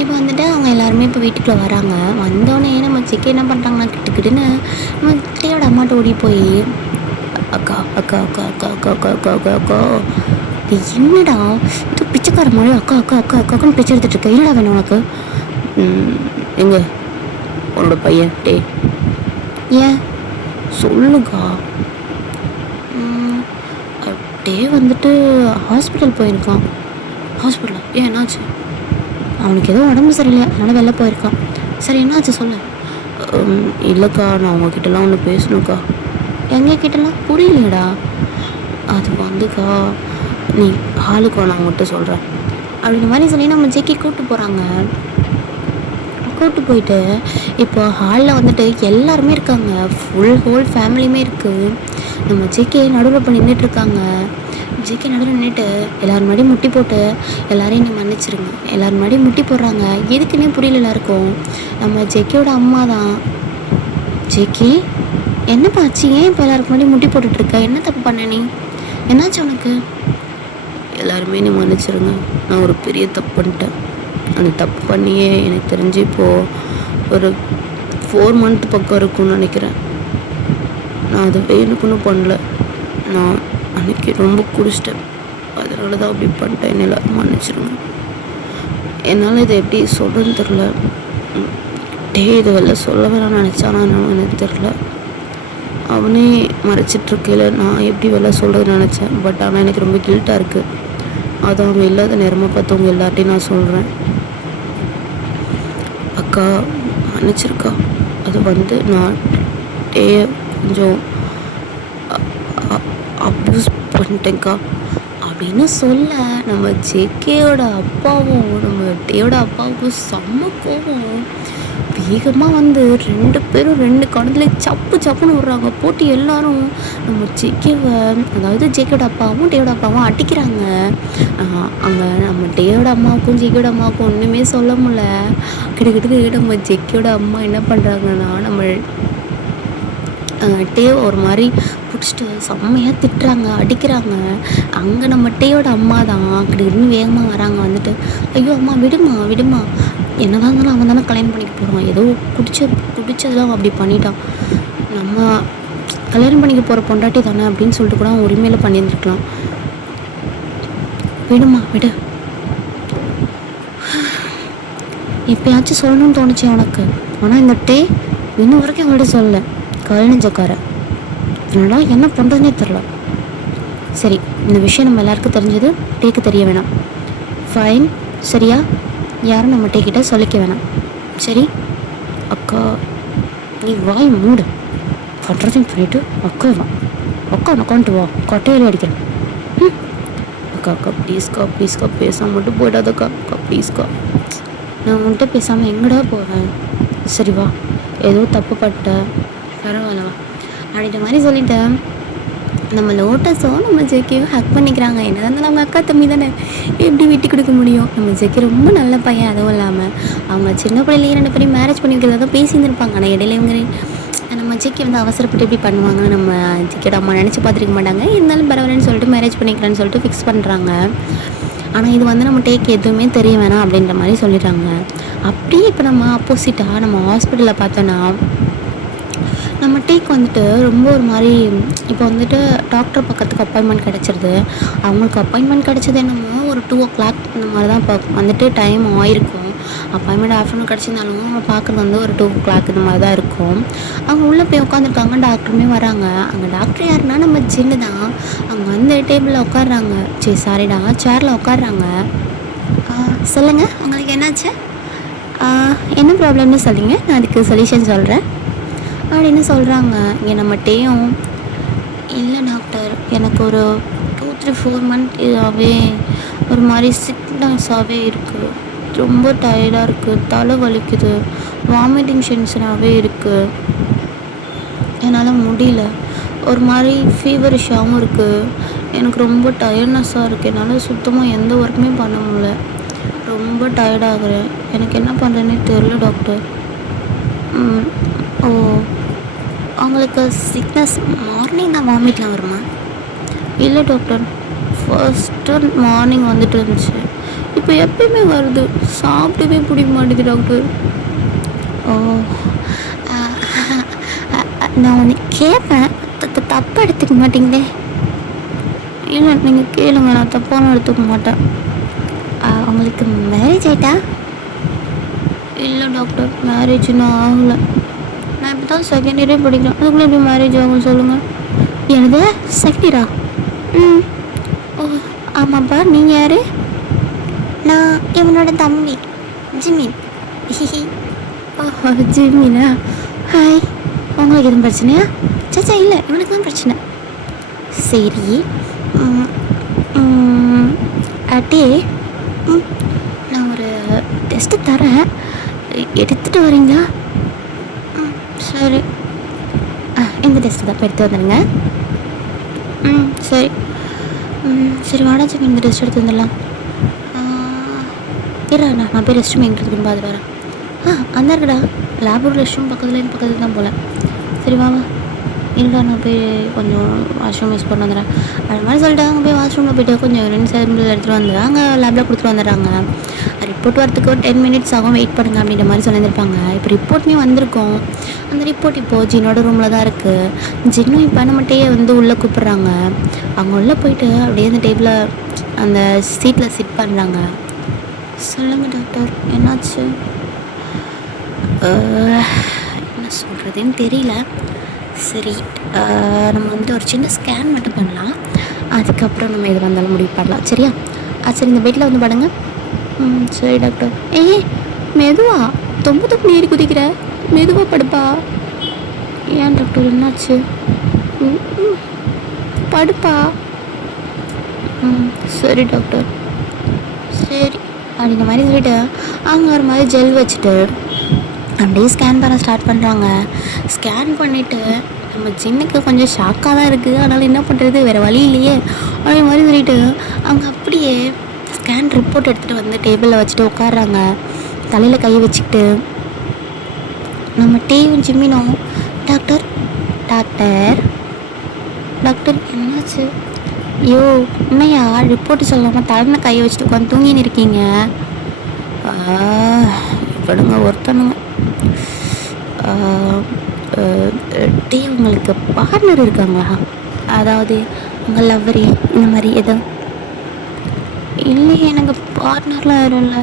இப்போ வந்துட்டு அவங்க எல்லாருமே இப்போ வீட்டுக்குள்ளே வராங்க. வந்தோடனே நம்ம செக்கி என்ன பண்ணுறாங்கன்னா கிட்டுக்கிட்டுன்னு நம்ம கிட்டையோட அம்மாட்ட ஓடி போய் அக்கா அக்கா அக்கா அக்கா அக்கா அக்கா அக்கா அக்கா அக்கா இது என்னடா இது பிச்சைக்கார மாதிரி அக்கா அக்கா அக்கா அக்கான்னு பிச்சை எடுத்துட்டு இருக்க, என்னடா வேணும் உனக்கு? எங்க உன்னோட பையன் டே ஏன் சொல்லுக்கா. டே வந்துட்டு ஹாஸ்பிட்டல் போயிருக்கான். ஹாஸ்பிட்டலா? ஏன் என்னாச்சு? அவனுக்கு ஏதோ உடம்பு சரியில்லை, அதனால் வெளில போயிருக்கான். சரி என்னாச்சு சொல்லு. இல்லைக்கா நான் உங்ககிட்டலாம் ஒன்று பேசணுக்கா. எங்கள் கிட்டலாம் புரியலையடா. அது வந்துக்கா நீ ஹாலுக்கா நான் உங்கள்கிட்ட சொல்கிறேன் அப்படின்ற மாதிரி சொல்லி நம்ம ஜெக்கி கூப்பிட்டு போகிறாங்க. கூப்பிட்டு போயிட்டு இப்போ ஹாலில் வந்துட்டு எல்லாருமே இருக்காங்க, ஹோல் ஃபேமிலியுமே இருக்குது. நம்ம ஜெக்கி நடுவில் இப்போ நின்றுட்டுருக்காங்க. ஜெக்கி நடுவில் நின்றுட்டு எல்லோரும் முன்னாடி முட்டி போட்டு எல்லோரையும் நீ மன்னிச்சிருங்க எல்லோரும் முன்னாடி முட்டி போடுறாங்க. எதுக்குன்னே புரியல எல்லாருக்கும். நம்ம ஜெக்கியோட அம்மா தான். ஜெக்கி என்னப்பா ஆச்சு, ஏன் இப்போ எல்லாருக்கு முன்னாடி முட்டி போட்டுட்ருக்க? என்ன தப்பு பண்ண நீ? என்னாச்சு உனக்கு? எல்லாருமே நீ மன்னிச்சிருங்க, நான் ஒரு பெரிய தப்பு பண்ணிட்டேன். அந்த தப்பு பண்ணியே எனக்கு தெரிஞ்சு இப்போது ஒரு 4 மந்த் பக்கம் இருக்குன்னு நினைக்கிறேன். நான் அதை வேணுக்குன்னு பண்ணல. நான் அன்றைக்கி ரொம்ப குடிச்சிட்டேன், அதனால தான் அப்படி பண்ணிட்டேன். என்ன எல்லாரும் மன்னிச்சிருங்க. என்னால் இதை எப்படி சொல்கிறதுன்னு தெரில. இதை வெளில சொல்ல வேணாம்னு நினச்சானா என்னன்னு எனக்கு தெரில. அவனே மறைச்சிட்ருக்கையில் நான் எப்படி வெளில சொல்கிறதுன்னு நினச்சேன். பட் ஆனால் எனக்கு ரொம்ப கில்ட்டாக இருக்குது. அது அவங்க இல்லாத நேரமாக பார்த்தவங்க எல்லார்ட்டையும் நான் சொல்கிறேன். அக்கா மன்னிச்சிருக்கா. அது வந்து நான் கொஞ்சம் அப்யூஸ் பண்ணிட்டேங்க்கா அப்படின்னு சொல்ல நம்ம ஜேகேயோட அப்பாவும் நம்ம டேயோட அப்பாவுக்கும் செம்ம கோபம். வேகமாக வந்து 2 பேரும் 2 கணத்துல சப்பு சப்புன்னு விட்றாங்க. போட்டு எல்லாரும் நம்ம ஜேகேவை, அதாவது ஜேகேயோட அப்பாவும் டேயோட அப்பாவும் அடிக்கிறாங்க. அங்கே நம்ம டேயோட அம்மாவுக்கும் ஜேகேயோட அம்மாவுக்கும் ஒன்றுமே சொல்ல முடியல. கிட்டத்தட்ட நம்ம ஜேகேயோட அம்மா என்ன பண்ணுறாங்கன்னா நம்ம டேவை ஒரு மாதிரி பிடிச்சிட்டு செம்மையாக திட்டுறாங்க, அடிக்கிறாங்க. அங்கே நம்ம டேயோட அம்மா தான் கிட்டத்தட்ட வேகமாக வராங்க. வந்துட்டு ஐயோ அம்மா விடுமா விடுமா, என்னதான் இருந்தாலும் அவன் தானே கல்யாணம் பண்ணிக்க போகிறான், ஏதோ குடிச்சதெல்லாம் அப்படி பண்ணிட்டான், நம்ம கல்யாணம் பண்ணிக்க போகிற பொண்டாட்டி தானே அப்படின்னு சொல்லிட்டு கூட அவன் உரிமையில் பண்ணியிருந்துருக்கலாம். விடுமா விடு. எப்பயாச்சும் சொல்லணும்னு தோணுச்சு அவனுக்கு. ஆனால் இந்த டே இன்னும் வரைக்கும் அவங்கள்ட்ட சொல்லலை. கல்யாணஞ்சக்கார அதனால் என்ன பண்ணுறதுனே தெரில. சரி, இந்த விஷயம் நம்ம எல்லாருக்கும் தெரிஞ்சது, டேக்கு தெரிய வேணாம். ஃபைன், சரியா? யாரும் நம்ம டேக்கிட்ட சொல்லிக்க வேணாம், சரி? அக்கா நீ வாய் மூடு. பண்ணுறதையும் பண்ணிவிட்டு அக்கா வா, அக்கா உட்காந்துட்டு வா, கொட்டையில அடிக்கிறேன். அக்கா அக்கா ப்ளீஸ்க்கா ப்ளீஸ்க்கா பேசாமல் மட்டும் போயிடாதக்கா. அக்கா ப்ளீஸ்க்கா. நான் உன்கிட்ட பேசாமல் எங்கடா போகிறேன்? சரி வா, ஏதோ தப்பு பட்ட பரவாயில்லவா அப்படின்ற மாதிரி சொல்லிட்டேன். நம்ம லோட்டஸும் நம்ம ஜெக்கியும் ஹக் பண்ணிக்கிறாங்க. என்ன இருந்தாலும் அவங்க அக்கா தம்பி தானே, எப்படி விட்டு கொடுக்க முடியும்? நம்ம ஜெக்கி ரொம்ப நல்ல பையன். அதுவும் இல்லாமல் அவங்க சின்ன பிள்ளையிலேயே 2 பேரையும் மேரேஜ் பண்ணிக்கிறதா தான் பேசியிருந்துருப்பாங்க. ஆனால் இடையில இவங்க நம்ம ஜெக்கி வந்து அவசரப்பட்டு எப்படி பண்ணுவாங்கன்னு நம்ம ஜெக்கியோட அம்மா நினச்சி பார்த்துருக்க மாட்டாங்க. இருந்தாலும் பரவாயில்லன்னு சொல்லிட்டு மேரேஜ் பண்ணிக்கிறேன்னு சொல்லிட்டு ஃபிக்ஸ் பண்ணுறாங்க. ஆனால் இது வந்து நம்ம டேக்கு எதுவுமே தெரிய வேணாம் அப்படின்ற மாதிரி சொல்லிடுறாங்க. அப்படியே இப்போ நம்ம ஆப்போசிட்டாக நம்ம ஹாஸ்பிட்டலில் பார்த்தோன்னா நம்ம டேக்கு வந்துட்டு ரொம்ப ஒரு மாதிரி இப்போ வந்துட்டு டாக்டர் பக்கத்துக்கு அப்பாயின்மெண்ட் கிடச்சிருது. அவங்களுக்கு அப்பாயின்மெண்ட் கிடச்சது என்னமோ ஒரு 2 o'clock இந்த மாதிரி தான் இப்போ வந்துட்டு டைம் ஆயிருக்கும். அப்பாயின்மெண்ட் ஆஃப்டர்நூன் கிடச்சிருந்தாலும் அவங்க பார்க்குறது வந்து ஒரு 2 o'clock இந்த மாதிரி தான் இருக்கும். அவங்க உள்ளே போய் உட்காந்துருக்காங்க, டாக்டருமே வராங்க. அங்கே டாக்டர் யாருன்னா நம்ம ஜின்னு தான். அவங்க வந்து டேபிளில் உட்காடுறாங்க, சாரிடா சேரில் உட்காடுறாங்க. சொல்லுங்கள் உங்களுக்கு என்னாச்சு, என்ன ப்ராப்ளம்னு சொல்லுங்க, நான் அதுக்கு சொல்யூஷன் சொல்கிறேன் அப்படின்னு சொல்கிறாங்க. இங்கே நம்ம டேயும் இல்லை டாக்டர், எனக்கு ஒரு 2-3-4 month இதாகவே ஒரு மாதிரி சிக்னஸாகவே இருக்குது, ரொம்ப டயர்டாக இருக்குது, தலை வலிக்குது, வாமிட்டிங் சென்ஷனாகவே இருக்குது, என்னால் முடியல, ஒரு மாதிரி ஃபீவரிஷாகவும் இருக்குது, எனக்கு ரொம்ப டயர்ட்னஸாக இருக்குது, என்னால் சுத்தமாக எந்த ஒர்க்குமே பண்ண முடியல, ரொம்ப டயர்டாகிறேன், எனக்கு என்ன பண்ணுறேன்னே தெரில டாக்டர். ஓ, அவங்களுக்கு சிக்னஸ் மார்னிங் தான் வாமிட்லாம் வருமா? இல்லை டாக்டர், ஃபர்ஸ்ட்டு மார்னிங் வந்துட்டு இருந்துச்சு, இப்போ எப்பயுமே வருது, சாப்பிடவே பிடிக்க மாட்டேங்குது டாக்டர். ஓ, நான் ஒன்று கேட்பேன், தப்பாக எடுத்துக்க மாட்டீங்களே? இல்லை, நீங்கள் கேளுங்க, நான் தப்பான எடுத்துக்க மாட்டேன். உங்களுக்கு மேரேஜ் ஆயிட்டா? இல்லை டாக்டர், மேரேஜ் இன்னும் ஆகலை. நான் இப்போ தான் செகண்ட் இயரே படிக்கிறேன், அதுக்குள்ளே எப்படி மேரேஜ் ஆகும் சொல்லுங்கள்? எனது செகண்ட் இயரா? ம். ஓ, ஆமாப்பா. நீங்கள் யார்? நான் இவனோட தம்பி, ஜிமின். ஓ, ஜிமினா? ஹாய். உங்களுக்கு எதுவும் பிரச்சனையா? சச்சா இல்லை, இவனுக்கு தான் பிரச்சனை. சரி. அட்டே, நான் ஒரு டெஸ்ட்டு தரேன், எடுத்துகிட்டு வரீங்களா? சரி. இந்த டெஸ்ட்டு தான் எடுத்து வந்துடுங்க. சரி. சரி வாடாச்சும் இந்த டெஸ்ட் எடுத்து வந்துடலாம். நான் போய் ரெஸ்ட் ரூம் எங்கே இருக்குன்னு பார்த்துட்டு வரேன். அந்த இருக்குடா, லேபோட ரெஸ்ட் ரூம் பக்கத்தில் தான் போகல. சரி வாங்க. இருடா, நான் போய் கொஞ்சம் வாஷ்ரூம் யூஸ் பண்ண வந்துடுறேன். அது மாதிரி சொல்லிட்டு அங்கே போய் வாஷ்ரூமில் போய்ட்டு கொஞ்சம் 2 சாம்பிள் எடுத்துகிட்டு வந்துடுறாங்க, லேபில் கொடுத்துட்டு வந்துடுறாங்க. ரிப்போர்ட் வரத்துக்கு ஒரு 10 minutes ஆகும், வெயிட் பண்ணுங்க அப்படின்ற மாதிரி சொல்லியிருப்பாங்க. இப்போ ரிப்போர்ட்டுமே வந்திருக்கோம். அந்த ரிப்போர்ட் இப்போது ஜின்னோட ரூமில் தான் இருக்குது. ஜின்னும் இப்போ நம்மகிட்டயே உள்ளே கூப்பிட்றாங்க. அவங்க உள்ளே போயிட்டு அப்படியே அந்த டேபிளில் அந்த சீட்டில் சிட் பண்ணுறாங்க. சொல்லுங்கள் டாக்டர், என்னாச்சு? என்ன சொல்கிறதுன்னு தெரியல. சரி, நம்ம ஒரு சின்ன ஸ்கேன் மட்டும் பண்ணலாம், அதுக்கப்புறம் நம்ம எது வந்தாலும் முடிவு பண்ணலாம், சரியா? சரி, இந்த பெட்டில் படுங்க. சரி டாக்டர். மெதுவா தொம்பு நீர் குதிக்கிற, மெதுவாக படுப்பா. ஏன் டாக்டர், என்னாச்சு? படுப்பா. சரி டாக்டர். சரி அப்படின்ற மாதிரி சொல்லிட்டு அவங்க ஒரு மாதிரி ஜெல் வச்சுட்டு அப்படியே ஸ்கேன் பண்ண ஸ்டார்ட் பண்ணுறாங்க. ஸ்கேன் பண்ணிவிட்டு நம்ம ஜின்னுக்கு கொஞ்சம் ஷாக்காக தான் இருக்குது, அதனால் என்ன பண்ணுறது, வேறு வழி இல்லையே அதே மாதிரி சொல்லிவிட்டு அவங்க அப்படியே ஸ்கேன் ரிப்போர்ட் எடுத்துகிட்டு வந்து டேபிளில் வச்சுட்டு உட்காடுறாங்க. தலையில் கை வச்சுக்கிட்டு நம்ம டேவும் ஜிம்மினும், டாக்டர் டாக்டர் டாக்டர் என்னாச்சு? ஐயோ, என்னையா ரிப்போர்ட்டு சொல்லாமல் தலையில் கையை வச்சுட்டு உட்காந்து தூங்கின்னு இருக்கீங்க? இவனுங்க ஒருத்தனுங்க. டே, உங்களுக்கு பார்ட்னர் இருக்காங்களா? அதாவது உங்கள் லவ்வரி இந்த மாதிரி எதுவும்? இல்லையே, எனக்கு பார்ட்னர்லாம் யாரும் இல்லை.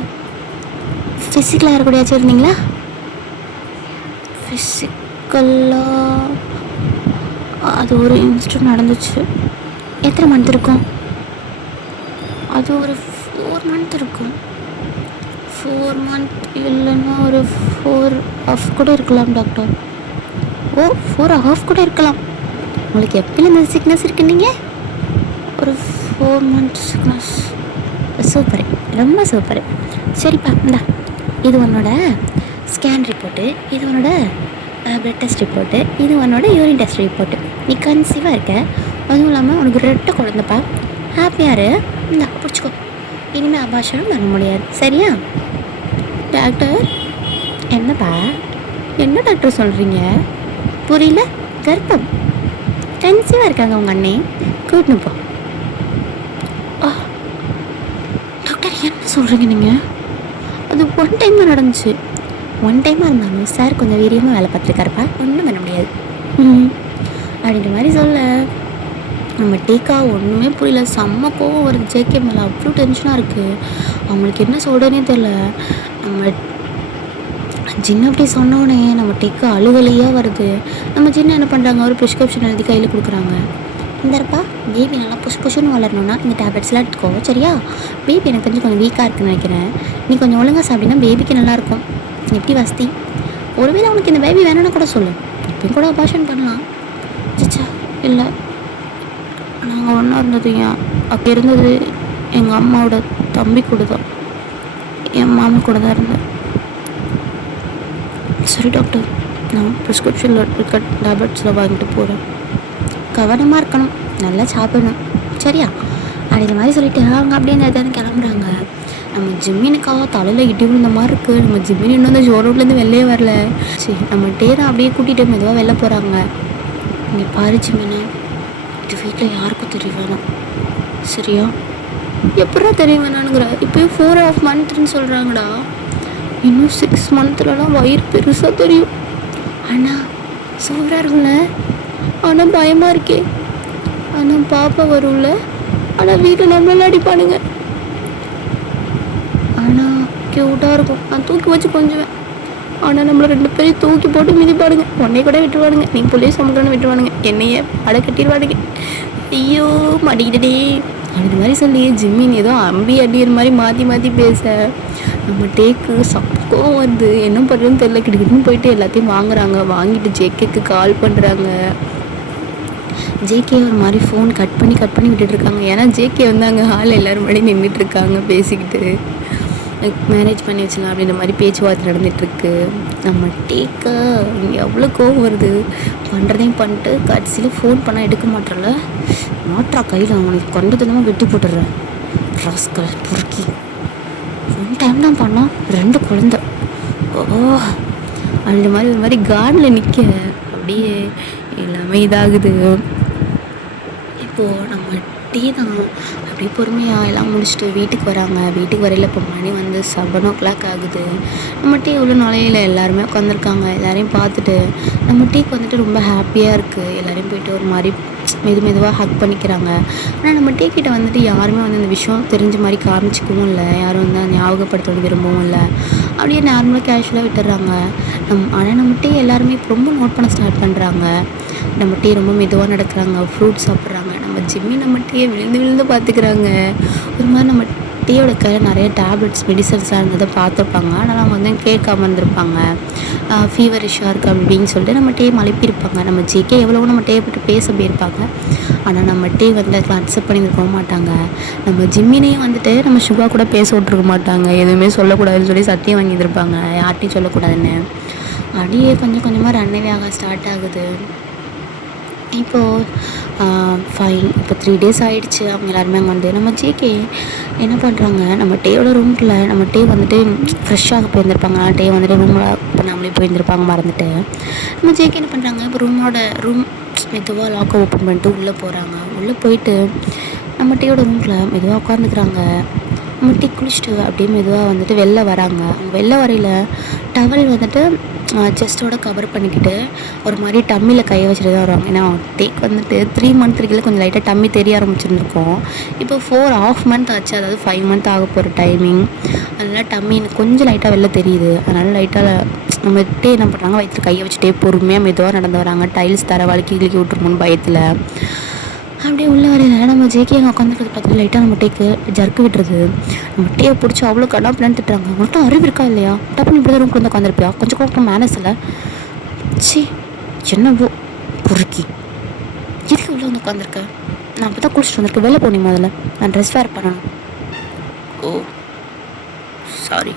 ஃபிசிக்கலாக யாருக்கூடையாச்சும் இருந்தீங்களா? ஃபிசிக்கலாக அது ஒரு இன்சிடென்ட் நடந்துச்சு. எத்தனை மந்த் இருக்கும்? அது ஒரு 4 month இருக்கும். 4 month இல்லைன்னா ஒரு 4.5 கூட இருக்கலாம் டாக்டர். ஓ, 4.5 கூட இருக்கலாம். உங்களுக்கு எப்போல இந்த சிக்னஸ் இருக்குன்னீங்க? ஒரு 4 months சிக்னஸ். சூப்பர், ரொம்ப சூப்பர். சரிப்பா, இந்தா இது உன்னோட ஸ்கேன் ரிப்போர்ட்டு, இது உன்னோட பிளட் டெஸ்ட் ரிப்போர்ட்டு, இது உன்னோட யூரின் டெஸ்ட் ரிப்போர்ட்டு. நீ கன்சீவாக இருக்க, அதுவும் இல்லாமல் உனக்கு 2 குழந்தைப்பா. ஹாப்பியாரு. இந்தா பிடிச்சிக்கோ. இனிமேல் அபாஷனும் பண்ண முடியாது, சரியா? டாக்டர், என்னப்பா, என்ன டாக்டர் சொல்கிறீங்க? புரியல. கர்ப்பம், கன்சீவாக இருக்காங்க உங்கள் அண்ணே, கூட்டின்னு போ. டாக்டர், என்ன சொல்கிறீங்க நீங்கள்? அது 1 time தான் நடந்துச்சு. 1 time இருந்தாலும் சார் கொஞ்சம் வீரியமாக வேலை பார்த்துருக்காருப்பா, ஒன்றும் பண்ண முடியாது அப்படின்ற மாதிரி சொல்ல நம்ம டீக்கா ஒன்றுமே புரியல. செம்ம கோவம் வருது ஜேகே மேலே, அவ்வளோ டென்ஷனாக இருக்குது. அவங்களுக்கு என்ன சொல்கிறேனே தெரில. நம்ம ஜின்ன அப்படி சொன்னோடனே நம்ம டீக்கா அழுகலையாக வருது. நம்ம ஜின்ன என்ன பண்ணுறாங்க, ஒரு ப்ரிஸ்கிரிப்ஷன் எழுதி கையில் கொடுக்குறாங்க. இந்தப்பா, பேபி நல்லா புஷ்னு வளரணும்னா இந்த டேப்லெட்ஸ்லாம் எடுத்துக்கோ, சரியா? பேபி எனக்கு தெரிஞ்சு கொஞ்சம் வீக்காக இருக்குன்னு நினைக்கிறேன். நீ கொஞ்சம் ஒழுங்காக சாப்பிட்டீங்கன்னா பேபிக்கு நல்லாயிருக்கும். எப்படி வசதி? ஒருவேளை உனக்கு இந்த பேபி வேணும்னா கூட சொல்லு, இப்போ கூட அபார்ஷன் பண்ணலாம். சிச்சா இல்லை, நாங்கள் ஒன்றா இருந்தது அப்போ இருந்தது எங்கள் அம்மாவோட தம்பி கூட தான், என் மாமா கூட தான் இருந்தேன். சரி டாக்டர், நான் ப்ரிஸ்கிரிப்ஷனில் இருக்க டேப்லெட்ஸில் வாங்கிட்டு போகிறேன். கவனமாக இருக்கணும், நல்லா சாப்பிடணும், சரியா? அப்படின்ற மாதிரி சொல்லிட்டு அவங்க அப்படியே நேரத்தை கிளம்புறாங்க. நம்ம ஜிம்மினுக்காக தலையில் இடி விழுந்த மாதிரி இருக்குது. நம்ம ஜிம்மின் இன்னும் அந்த ஷோரூம்லேருந்து வெளியே வரல. சரி, நம்ம தான் அப்படியே கூட்டிகிட்டு மெதுவாக வெளில போகிறாங்க. இங்கே பாரு ஜிம்மினு, இது வீட்டில் யாருக்கும் தெரிய வேணாம், சரியா? எப்படா தெரிய வேணானுங்கிற? இப்போயும் 4.5 monthsன்னு சொல்கிறாங்கடா. இன்னும் 6 monthலலாம் வயிறு பெருசாக தெரியும். அண்ணா சொல்கிறாருங்கள, ஆனால் பயமாக இருக்கே. ஆனால் பாப்பா வரும்ல, ஆனால் வீட்டில் நம்மளால அடிப்பானுங்க. ஆனால் க்யூட்டாக இருக்கும், நான் தூக்கி வச்சு கொஞ்சுவேன். ஆனால் நம்மளை 2 பேரையும் தூக்கி போட்டு மிதிப்பாடுங்க. உன்னை கூட விட்டுருவானுங்க, நீ புள்ளைய சமைக்கணும்னு விட்டுருவானுங்க, என்னையே அடை கட்டிடுவானுங்க. ஐயோ மாட்டிக்கிட்டே அந்த மாதிரி சொல்லி ஜிம்மின் ஏதோ அம்பி அடிக்கிற மாதிரி மாற்றி மாற்றி பேச நம்ம டேக்கு சப்போம் வருது. என்ன பண்ணுறதுன்னு தெரியல. கிட்டக்கிட்டு போயிட்டு எல்லாத்தையும் வாங்குறாங்க. வாங்கிட்டு ஜேகேக்கு கால் பண்ணுறாங்க. ஜேகே ஒரு மாதிரி ஃபோன் கட் பண்ணி விட்டுட்ருக்காங்க. ஏன்னா ஜேகே வந்து அங்கே ஹாலில் எல்லோரும் முன்னாடி நின்றுட்டுருக்காங்க பேசிக்கிட்டு. மேரேஜ் பண்ணி வச்சிடலாம் அப்படின்ற மாதிரி பேச்சுவார்த்தை நடந்துகிட்ருக்கு. நம்ம டேக்க எவ்வளோ கோவம் வருது. பண்ணுறதையும் பண்ணிட்டு கடைசியில் ஃபோன் பண்ணால் எடுக்க மாட்டேறல. மாற்றா கையில் அவனுக்கு கொண்டதுனமாக வெட்டி போட்டுடுறேன். ராஸ்கல் பொறுக்கி 1 டைம் தான் பண்ணோம், 2 குழந்தை. ஓ அந்த மாதிரி ஒரு மாதிரி கார்டில் நிற்க அப்படியே எல்லாமே இதாகுது. இப்போது நம்ம டீ தான் அப்படியே பொறுமையாக எல்லாம் முடிச்சுட்டு வீட்டுக்கு வராங்க. வீட்டுக்கு வரையில் இப்போ மணி வந்து 7 o'clock ஆகுது. நம்ம டீ உள்ள நுழையில எல்லாருமே உட்காந்துருக்காங்க. எல்லாரையும் பார்த்துட்டு நம்ம டீக்கு வந்துட்டு ரொம்ப ஹாப்பியாக இருக்குது. எல்லோரையும் போயிட்டு ஒரு மாதிரி மெதுவாக ஹக் பண்ணிக்கிறாங்க. ஆனால் நம்ம டீ கிட்ட வந்துட்டு யாருமே வந்து இந்த விஷயம் தெரிஞ்ச மாதிரி காமிச்சிக்கவும் இல்லை. யாரும் வந்து ஞாபகப்படுத்தவும் விரும்பவும் இல்லை. அப்படியே நார்மலாக கேஷுவலாக விட்டுடுறாங்க. ஆனால் நம்ம டீ எல்லாருமே இப்போ ரொம்ப நோட் பண்ண ஸ்டார்ட் பண்ணுறாங்க. நம்ம டீ ரொம்ப மெதுவாக நடக்கிறாங்க, ஃப்ரூட்ஸ் சாப்பிட்றாங்க. நம்ம ஜிம்மி நம்ம டீயை விழுந்து பார்த்துக்கிறாங்க. ஒரு மாதிரி நம்ம டீயோட கையில் நிறைய டேப்லெட்ஸ் மெடிசன்ஸ்லாம் இருந்ததை பார்த்துருப்பாங்க. ஆனால் அவங்க வந்து கேட்காம இருந்திருப்பாங்க. ஃபீவர் இஷ்யூவாக இருக்குது அப்படின்னு சொல்லிட்டு நம்ம டீ மலைப்பிருப்பாங்க. நம்ம ஜேகே எவ்வளவோ நம்ம டீயை பற்றி பேச போயிருப்பாங்க. ஆனால் நம்ம டீ வந்து அதுக்கு அக்செப்ட் பண்ணியிருக்க மாட்டாங்க. நம்ம ஜிம்மினையும் வந்துட்டு நம்ம சுகா கூட பேச விட்ருக்க மாட்டாங்க. எதுவுமே சொல்லக்கூடாதுன்னு சொல்லி சத்தியம் வாங்கியிருப்பாங்க, யார்ட்டையும் சொல்லக்கூடாதுன்னு. அப்படியே கொஞ்சம் கொஞ்சமாக ரன்னவே ஆக ஸ்டார்ட் ஆகுது. இப்போது ஃபைன், இப்போ 3 days ஆகிடுச்சு. அவங்க எல்லாருமே அங்கே வந்து நம்ம ஜேகே என்ன பண்ணுறாங்க, நம்ம டேயோட ரூம்குள்ள நம்ம டே வந்துட்டு ஃப்ரெஷ்ஷாக போயிருந்திருப்பாங்க. டே வந்துட்டு ரூமில் பண்ணாமலே போயிருந்திருப்பாங்க மறந்துட்டு. நம்ம ஜேகே என்ன பண்ணுறாங்க, இப்போ ரூம் மெதுவாக லாக்கை ஓப்பன் பண்ணிட்டு உள்ளே போகிறாங்க. உள்ளே போயிட்டு நம்ம டேயோட ரூமில் மெதுவாக உட்காந்துக்கிறாங்க. நம்ம டீ குளிச்சுட்டு அப்படியே மெதுவாக வந்துட்டு வெளில வராங்க. அவங்க வெளில வரையில் டவல் வந்துட்டு செஸ்ட்டோட கவர் பண்ணிக்கிட்டு ஒரு மாதிரி டம்மியில் கையை வச்சுட்டு தான் வருவாங்க. ஏன்னா டேக் வந்துட்டு 3 month வரைக்கும் கொஞ்சம் லைட்டாக டம்மி தெரிய ஆரம்பிச்சிருந்துருக்கோம். இப்போ 4.5 month ஆச்சு, அதாவது 5 month ஆக போகிற டைமிங். அதனால் டம்மி கொஞ்சம் லைட்டாக வெளில தெரியுது. அதனால் லைட்டாக நம்ம டே என்ன பண்ணுறாங்க, வயிற்று கையை வச்சுட்டே பொறுமையாக மெதுவாக நடந்து வராங்க. டைல்ஸ் தர வலிக்கி விட்டுருமோன்னு பயத்தில். அப்படியே உள்ளே வரையில நம்ம ஜேகே அங்கே உட்காந்துக்கிறது பார்த்துட்டு லைட்டாக நம்ம டேக்கு ஜர்க்கு விட்டுருது. நம்ம டேயை பிடிச்சி அவ்வளோ கடா பிளான் திட்டுறாங்க. உங்கள்கிட்ட அறிவு இருக்கா இல்லையா? டப்புன்னு இப்படி தான் ரூம்க்கு வந்து உட்காந்துருப்பியா? கொஞ்சம் கூட மேனஸ் இல்லை. சி என்னவோ பொறுக்கி எதுக்கு உள்ளே வந்து உட்காந்துருக்கேன்? நான் அப்போ தான் குளிச்சுட்டு வந்திருக்கேன். வெளில போனேன், முதல்ல நான் ட்ரெஸ் வேர் பண்ணணும். ஓ சாரி,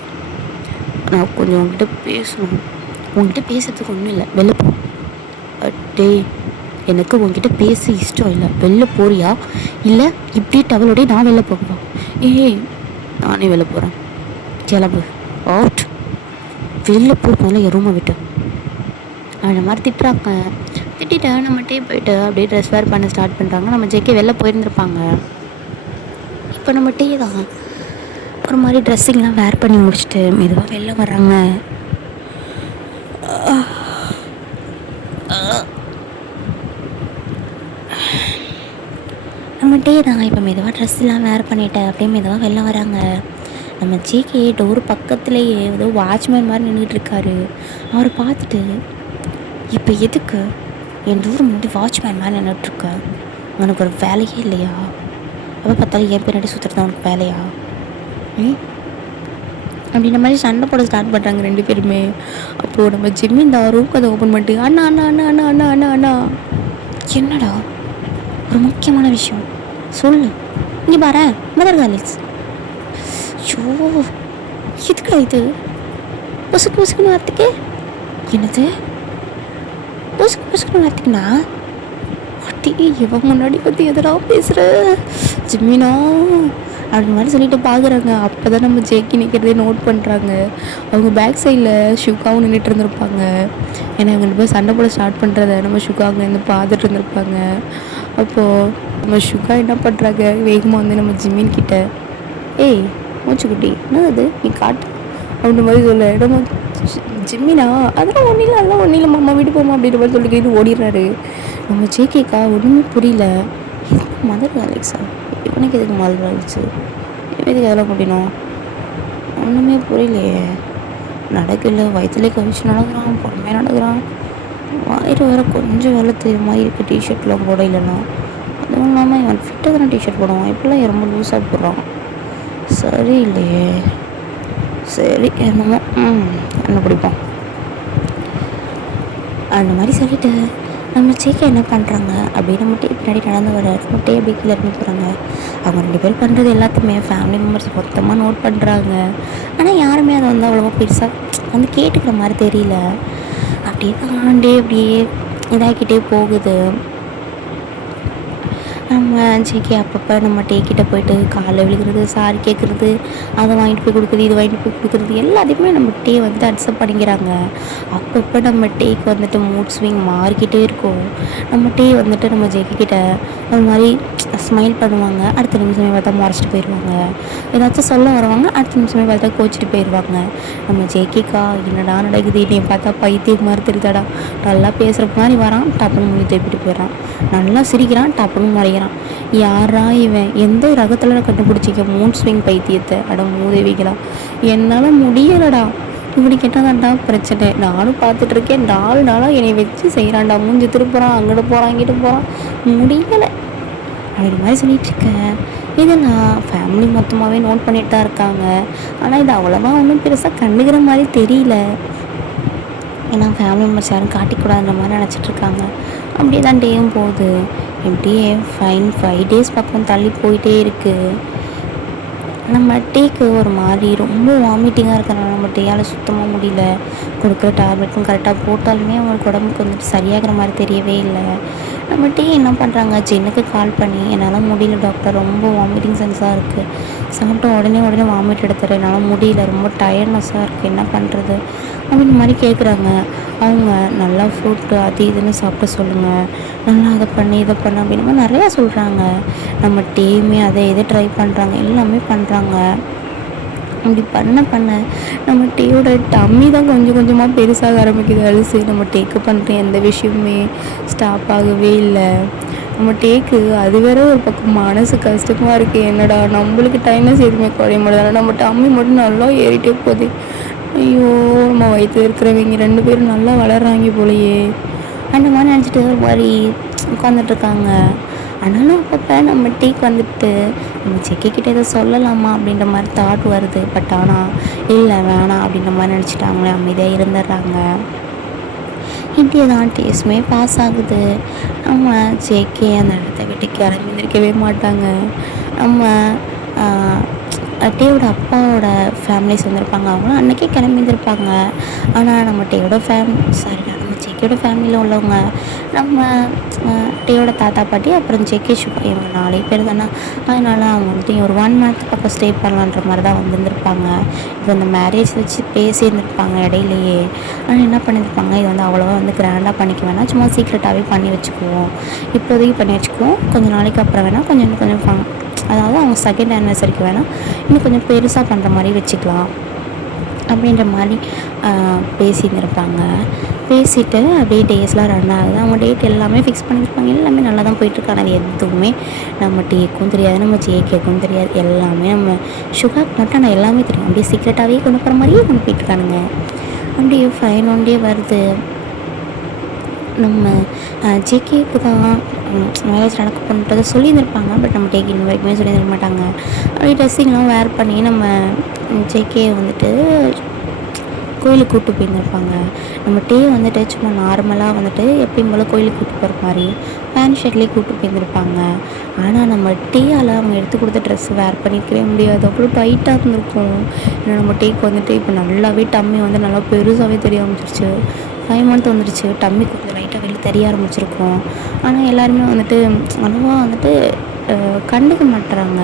நான் கொஞ்சம் உங்ககிட்ட பேசணும். உங்ககிட்ட பேசுறதுக்கு ஒன்றும் இல்லை, வெளில போ. டே எனக்கு உங்ககிட்ட பேச இஷ்டம் இல்லை, வெளில போறியா இல்லை இப்படி டவலோடய நான் வெளில போகவா? ஏய் நானே வெளில போகிறேன், கிளம்பு அவுட், வெளில போகிறதுனால என் ரூமை விட்டு அந்த மாதிரி திட்டுறாங்க. திட்டிட்டு நம்ம டே போயிட்டு அப்படியே ட்ரெஸ் வேர் பண்ண ஸ்டார்ட் பண்ணுறாங்க. நம்ம ஜேகே வெளில போயிருந்துருப்பாங்க. இப்போ நம்ம டே தான் ஒரு மாதிரி ட்ரெஸ்ஸிங்லாம் வேர் பண்ணி முடிச்சுட்டு மெதுவாக வெளில வர்றாங்க. நம்ம டே தான் இப்போ மெதுவாக ட்ரெஸ்லாம் வேர் பண்ணிவிட்டு அப்படியே மெதுவாக வெளில வராங்க. நம்ம ஜேகே டோர் பக்கத்துலேயே ஏதோ வாட்ச்மேன் மாதிரி நின்றுட்டுருக்காரு. அவரை பார்த்துட்டு, இப்போ எதுக்கு என் டோர் முன்னாடி வாட்ச்மேன் மாதிரி நின்றுட்டுருக்க? உனக்கு ஒரு வேலையே இல்லையா? அப்போ பார்த்தாலும் என் பின்னாடி சுற்றுறது உனக்கு வேலையா? அப்படின்ற மாதிரி சண்டை போட ஸ்டார்ட் பண்ணுறாங்க 2 பேருமே. அப்போது நம்ம ஜிம்மி இந்த ரூம் கதை ஓப்பன் பண்ணிட்டு, அண்ணா அண்ணா அண்ணா அண்ணா அண்ணா அண்ணா அண்ணா என்னடா ஒரு முக்கியமான விஷயம் சொல்லு, இங்கே பாரு மதர் காலேஜ். ஐயோ எதுக்குடா இது பொசுக்குன்னு வார்த்தைக்கு? என்னது பொசுக்குன்னு வார்த்தைக்குண்ணா? அட்டி இவன் முன்னாடி பற்றி எதடா பேசுகிற ஜிம்மினா அப்படி மாதிரி சொல்லிட்டு பார்க்குறாங்க. அப்போ தான் நம்ம ஜேகி நிற்கிறதே நோட் பண்ணுறாங்க. அவங்க பேக் சைடில் ஷுகாவும் நின்றுட்டு இருந்திருப்பாங்க. ஏன்னா இவங்க போய் சண்டை போட ஸ்டார்ட் பண்ணுறத நம்ம ஷுகா அங்கேருந்து பார்த்துட்டு இருந்திருப்பாங்க. அப்போது நம்ம சுகா என்ன பண்ணுறாங்க, வேகமாக வந்து நம்ம ஜிம்மின் கிட்ட, ஏய் மூச்சுக்குட்டி என்னது நீ காட்டு அப்படின்ற மாதிரி சொல்ல, நம்ம ஜிம்மினா அதெல்லாம் ஒன்றும் இல்லை, அதெல்லாம் ஒன்றும் இல்லை மாமா வீட்டு போமா அப்படின்ற மாதிரி சொல்லிக்கிட்டு ஓடிடுறாரு. நம்ம ஜேகேக்கா ஒன்றுமே புரியல. இது மதர் அலெக்ஸா, இவனுக்கு எதுக்கு மதர் அலெக்ஸு, எதுக்கு அதெல்லாம் கூட்டினோம், ஒன்றுமே புரியலையே. நடக்கல, வயிற்றுலேயே கவிச்சு நடக்கிறான், பொறுமையாக நடக்கிறான். வயிறு வேறு கொஞ்சம் வேலை தெரியுற மாதிரி இருக்குது டிஷர்ட்லாம் போட. இல்லைன்னா அதுவும் இல்லாமல் இவன் ஃபிட்டாக தானே டிஷர்ட் போடுவான், இப்போல்லாம் ரொம்ப லூஸாக போடுறான். சரி இல்லையே, சரி என்னமோ என்ன பிடிப்போம் அந்த மாதிரி சொல்லிட்டு நம்ம சேக்கை என்ன பண்ணுறாங்க அப்படின்னு நம்ம டே பின்னாடி நடந்து வர நம்ம டே அப்படி கீழே இறங்கி போகிறாங்க. அவங்க 2 பேர் பண்ணுறது எல்லாத்தையுமே ஃபேமிலி மெம்பர்ஸ் மொத்தமாக நோட் பண்ணுறாங்க. ஆனால் யாருமே அதை வந்து அவ்வளோவா பெருசாக வந்து கேட்டுக்கிற மாதிரி தெரியல. அப்படியே தாண்டி அப்படியே இதாகிக்கிட்டே போகுது. நம்ம ஜேகே அப்பப்போ நம்ம டேக்கிட்ட போயிட்டு காலைல விழுகிறது, சாரி கேட்குறது, அதை வாங்கிட்டு போய் கொடுக்குறது, இது வாங்கிட்டு போய் கொடுக்குறது, எல்லாத்தையுமே நம்ம டே வந்து அக்செப்ட் பண்ணிக்கிறாங்க. அப்பப்போ நம்ம டேக்கு வந்துட்டு மூட் ஸ்விங் மாறிக்கிட்டே இருக்கும். நம்ம டே வந்துட்டு நம்ம ஜேகே கிட்ட ஒரு மாதிரி ஸ்மைல் பண்ணுவாங்க, அடுத்த நிமிஷமே பார்த்தா முறைச்சிட்டு போயிடுவாங்க. ஏதாச்சும் சொல்ல வருவாங்க, அடுத்த நிமிஷமே பார்த்தா கோச்சிட்டு போயிடுவாங்க. நம்ம ஜேகேக்கா என்னடா நடக்குது, என்னை பார்த்தா பைத்தியம் மாதிரி தெரியுதாடா, நல்லா பேசுகிற மாதிரி வரான், டப்புன்னு மூடி திருப்பிட்டு போயிடறான், நல்லா சிரிக்கிறான், டப்புன்னு முறைகிறான். யாரா இவன், எந்த ரகத்தில் கண்டுபிடிச்சிக்க மூட் ஸ்விங் பைத்தியத்தை, அட மூதேவிக்கலாம், என்னால் முடியலடா, இப்படி கேட்டாதான்டா பிரச்சனை. நானும் பார்த்துட்ருக்கேன், 4 நாளாக என்னை வச்சு செய்கிறான்டா, மூஞ்சி திருப்புறான், அங்கிட்டு போகிறான், இங்கிட்டு போகிறான், முடியலை அப்படின்ற மாதிரி சொல்லிகிட்ருக்கேன். இதை நான் ஃபேமிலி மொத்தமாகவே நோட் பண்ணிட்டு தான் இருக்காங்க. ஆனால் இது அவ்வளோவா ஒன்றும் பெருசாக கண்டுக்கிற மாதிரி தெரியல. ஏன்னா ஃபேமிலி மெம்பர்ஸ் யாரும் காட்டிக்கூடாதுன்ற மாதிரி நினச்சிட்ருக்காங்க. அப்படியே தான் டேயும் போகுது. இப்படியே 5 டேஸ் பக்கம் தள்ளி போயிட்டே இருக்குது. நம்ம டேக்கு ஒரு மாதிரி ரொம்ப வாமிட்டிங்காக இருக்கிறனால நம்ம டேயால் சுத்தமாக முடியல. கொடுக்குற டேப்லெட்டும் கரெக்டாக போட்டாலுமே அவங்களுக்கு உடம்புக்கு வந்துட்டு சரியாகிற மாதிரி தெரியவே இல்லை. நம்ம டே என்ன பண்ணுறாங்க, ஜென்னுக்கு கால் பண்ணி என்னால் முடியல டாக்டர், ரொம்ப வாமிட்டிங் சென்ஸாக இருக்குது, சாப்பிட்ட உடனே வாமிட் எடுத்துறேன், என்னால் முடியல, ரொம்ப டயர்ட்னஸாக இருக்குது, என்ன பண்ணுறது அப்படின்ற மாதிரி கேட்குறாங்க. அவங்க நல்லா ஃப்ரூட்டு அது இதுன்னு சாப்பிட சொல்லுங்கள், நல்லா அதை பண்ணி இதை பண்ண அப்படின்ற நிறையா சொல்கிறாங்க. நம்ம டேயுமே அதை இதை ட்ரை பண்ணுறாங்க, எல்லாமே பண்ணுறாங்க. அப்படி பண்ண நம்ம டேயோட டம்மி தான் கொஞ்சம் கொஞ்சமாக பெருசாக ஆரம்பிக்குது. அரிசி நம்ம டேக்கு பண்ணுற எந்த விஷயமுமே ஸ்டாப் ஆகவே இல்லை. நம்ம டேக்கு அது வேற ஒரு பக்கம் மனசு கஷ்டமாக இருக்குது. என்னடா நம்மளுக்கு டைம்னஸ் எதுவுமே குறைய முடியாது, நம்ம டம்மி மட்டும் நல்லா ஏறிட்டே போகுது. ஐயோ, நம்ம வயிற்று இருக்கிறவங்க 2 பேரும் நல்லா வளர்றாங்க போலையே அந்த மாதிரி நினச்சிட்டு ஒரு மாதிரி உட்காந்துட்ருக்காங்க. ஆனாலும் அப்பப்போ நம்ம டேக்கு வந்துட்டு நம்ம செக்கிக்கிட்ட எதை சொல்லலாமா அப்படின்ற மாதிரி தாட் வருது. பட் ஆனால் இல்லை வேணாம் அப்படின்ற மாதிரி நினச்சிட்டாங்களே, அமைதியாக இருந்துடுறாங்க. இப்படியே தான் டேஸ்ட்டுமே பாஸ் ஆகுது. நம்ம ஜேகே அந்த இடத்த விட்டு கிளம்பிந்திருக்கவே மாட்டாங்க. நம்ம டேயோட அப்பாவோட ஃபேமிலிஸ் வந்திருப்பாங்க, அவங்களும் அன்றைக்கே கிளம்பியிருப்பாங்க. ஆனால் நம்ம டேயோட நம்ம ஜேகேயோட ஃபேமிலியில் உள்ளவங்க நம்ம டேயோட தாத்தா பாட்டி அப்புறம் ஜேகே சுகா இவங்க 4 பேர் தானே. அதனால் அவங்க வந்துட்டு ஒரு 1 மந்த் பக்கம் ஸ்டே பண்ணலான்ற மாதிரி தான் வந்திருந்திருப்பாங்க. இப்போ இந்த மேரேஜ் வச்சு பேசியிருந்துருப்பாங்க இடையிலையே. ஆனால் என்ன பண்ணியிருப்பாங்க, இது வந்து அவ்வளோவா வந்து கிராண்டாக பண்ணிக்க வேணாம், சும்மா சீக்ரெட்டாகவே பண்ணி வச்சுக்குவோம், இப்போதைக்கு பண்ணி வச்சுக்குவோம், கொஞ்சம் நாளைக்கு அப்புறம் வேணால் கொஞ்சம் அதாவது அவங்க 2nd ஆனிவர்சரிக்கு வேணால் இன்னும் கொஞ்சம் பெருசாக பண்ணுற மாதிரி வச்சுக்கலாம் அப்படின்ற மாதிரி பேசியிருந்திருப்பாங்க. பேசிவிட்டு அப்படியே டேஸ்லாம் ரன் ஆகுது. அவங்க டேட் எல்லாமே ஃபிக்ஸ் பண்ணியிருப்பாங்க, எல்லாமே நல்லா தான் போயிட்டுருக்கு. ஆனால் அது எதுவுமே நம்ம டேக்கும் தெரியாது, நம்ம ஜேகேக்கும் தெரியாது, எல்லாமே நம்ம சுகாக்கு மட்டும் ஆனால் எல்லாமே தெரியும். அப்படியே சீக்ரெட்டாகவே கொண்டு போகிற மாதிரியே கொண்டு போயிட்டுருக்கானுங்க. அப்படியே ஃபைன் ஒன் டே வருது. நம்ம ஜேகேக்கு தான் மேரேஜ் நடக்க பண்ணுறதை சொல்லியிருந்திருப்பாங்க. பட் நம்ம டேக்கு இன்னும் வரைக்குமே சொல்லியிருக்க மாட்டாங்க. அப்படியே ட்ரெஸ்ஸிங்லாம் வேர் பண்ணி நம்ம ஜேகே வந்துட்டு கோயிலுக்கு கூப்பிட்டு போயிருந்திருப்பாங்க. நம்ம டே வந்துட்டு சும்மா நார்மலாக வந்துட்டு எப்பயும் போல் கோயிலுக்கு கூப்பிட்டு போகிற மாதிரி பேண்ட் ஷர்ட்லேயே கூப்பிட்டு போயிருந்திருப்பாங்க. ஆனால் நம்ம டேயால் அவங்க எடுத்து கொடுத்த ட்ரெஸ் வேர் பண்ணிக்கவே முடியாது, அவ்வளோ டைட்டாக இருந்திருக்கும். ஏன்னா நம்ம டேக்கு வந்துட்டு இப்போ நல்லாவே டம்மி வந்து நல்லா பெருசாகவே தெரிய ஆரம்பிச்சிருச்சு. 5 மந்த் வந்துருச்சு, டம்மி கொஞ்சம் லைட்டாக வெளில தெரிய ஆரம்பிச்சிருக்கோம். ஆனால் எல்லாருமே வந்துட்டு அவ்வளோவா வந்துட்டு கண்டுக்க மாட்டுறாங்க.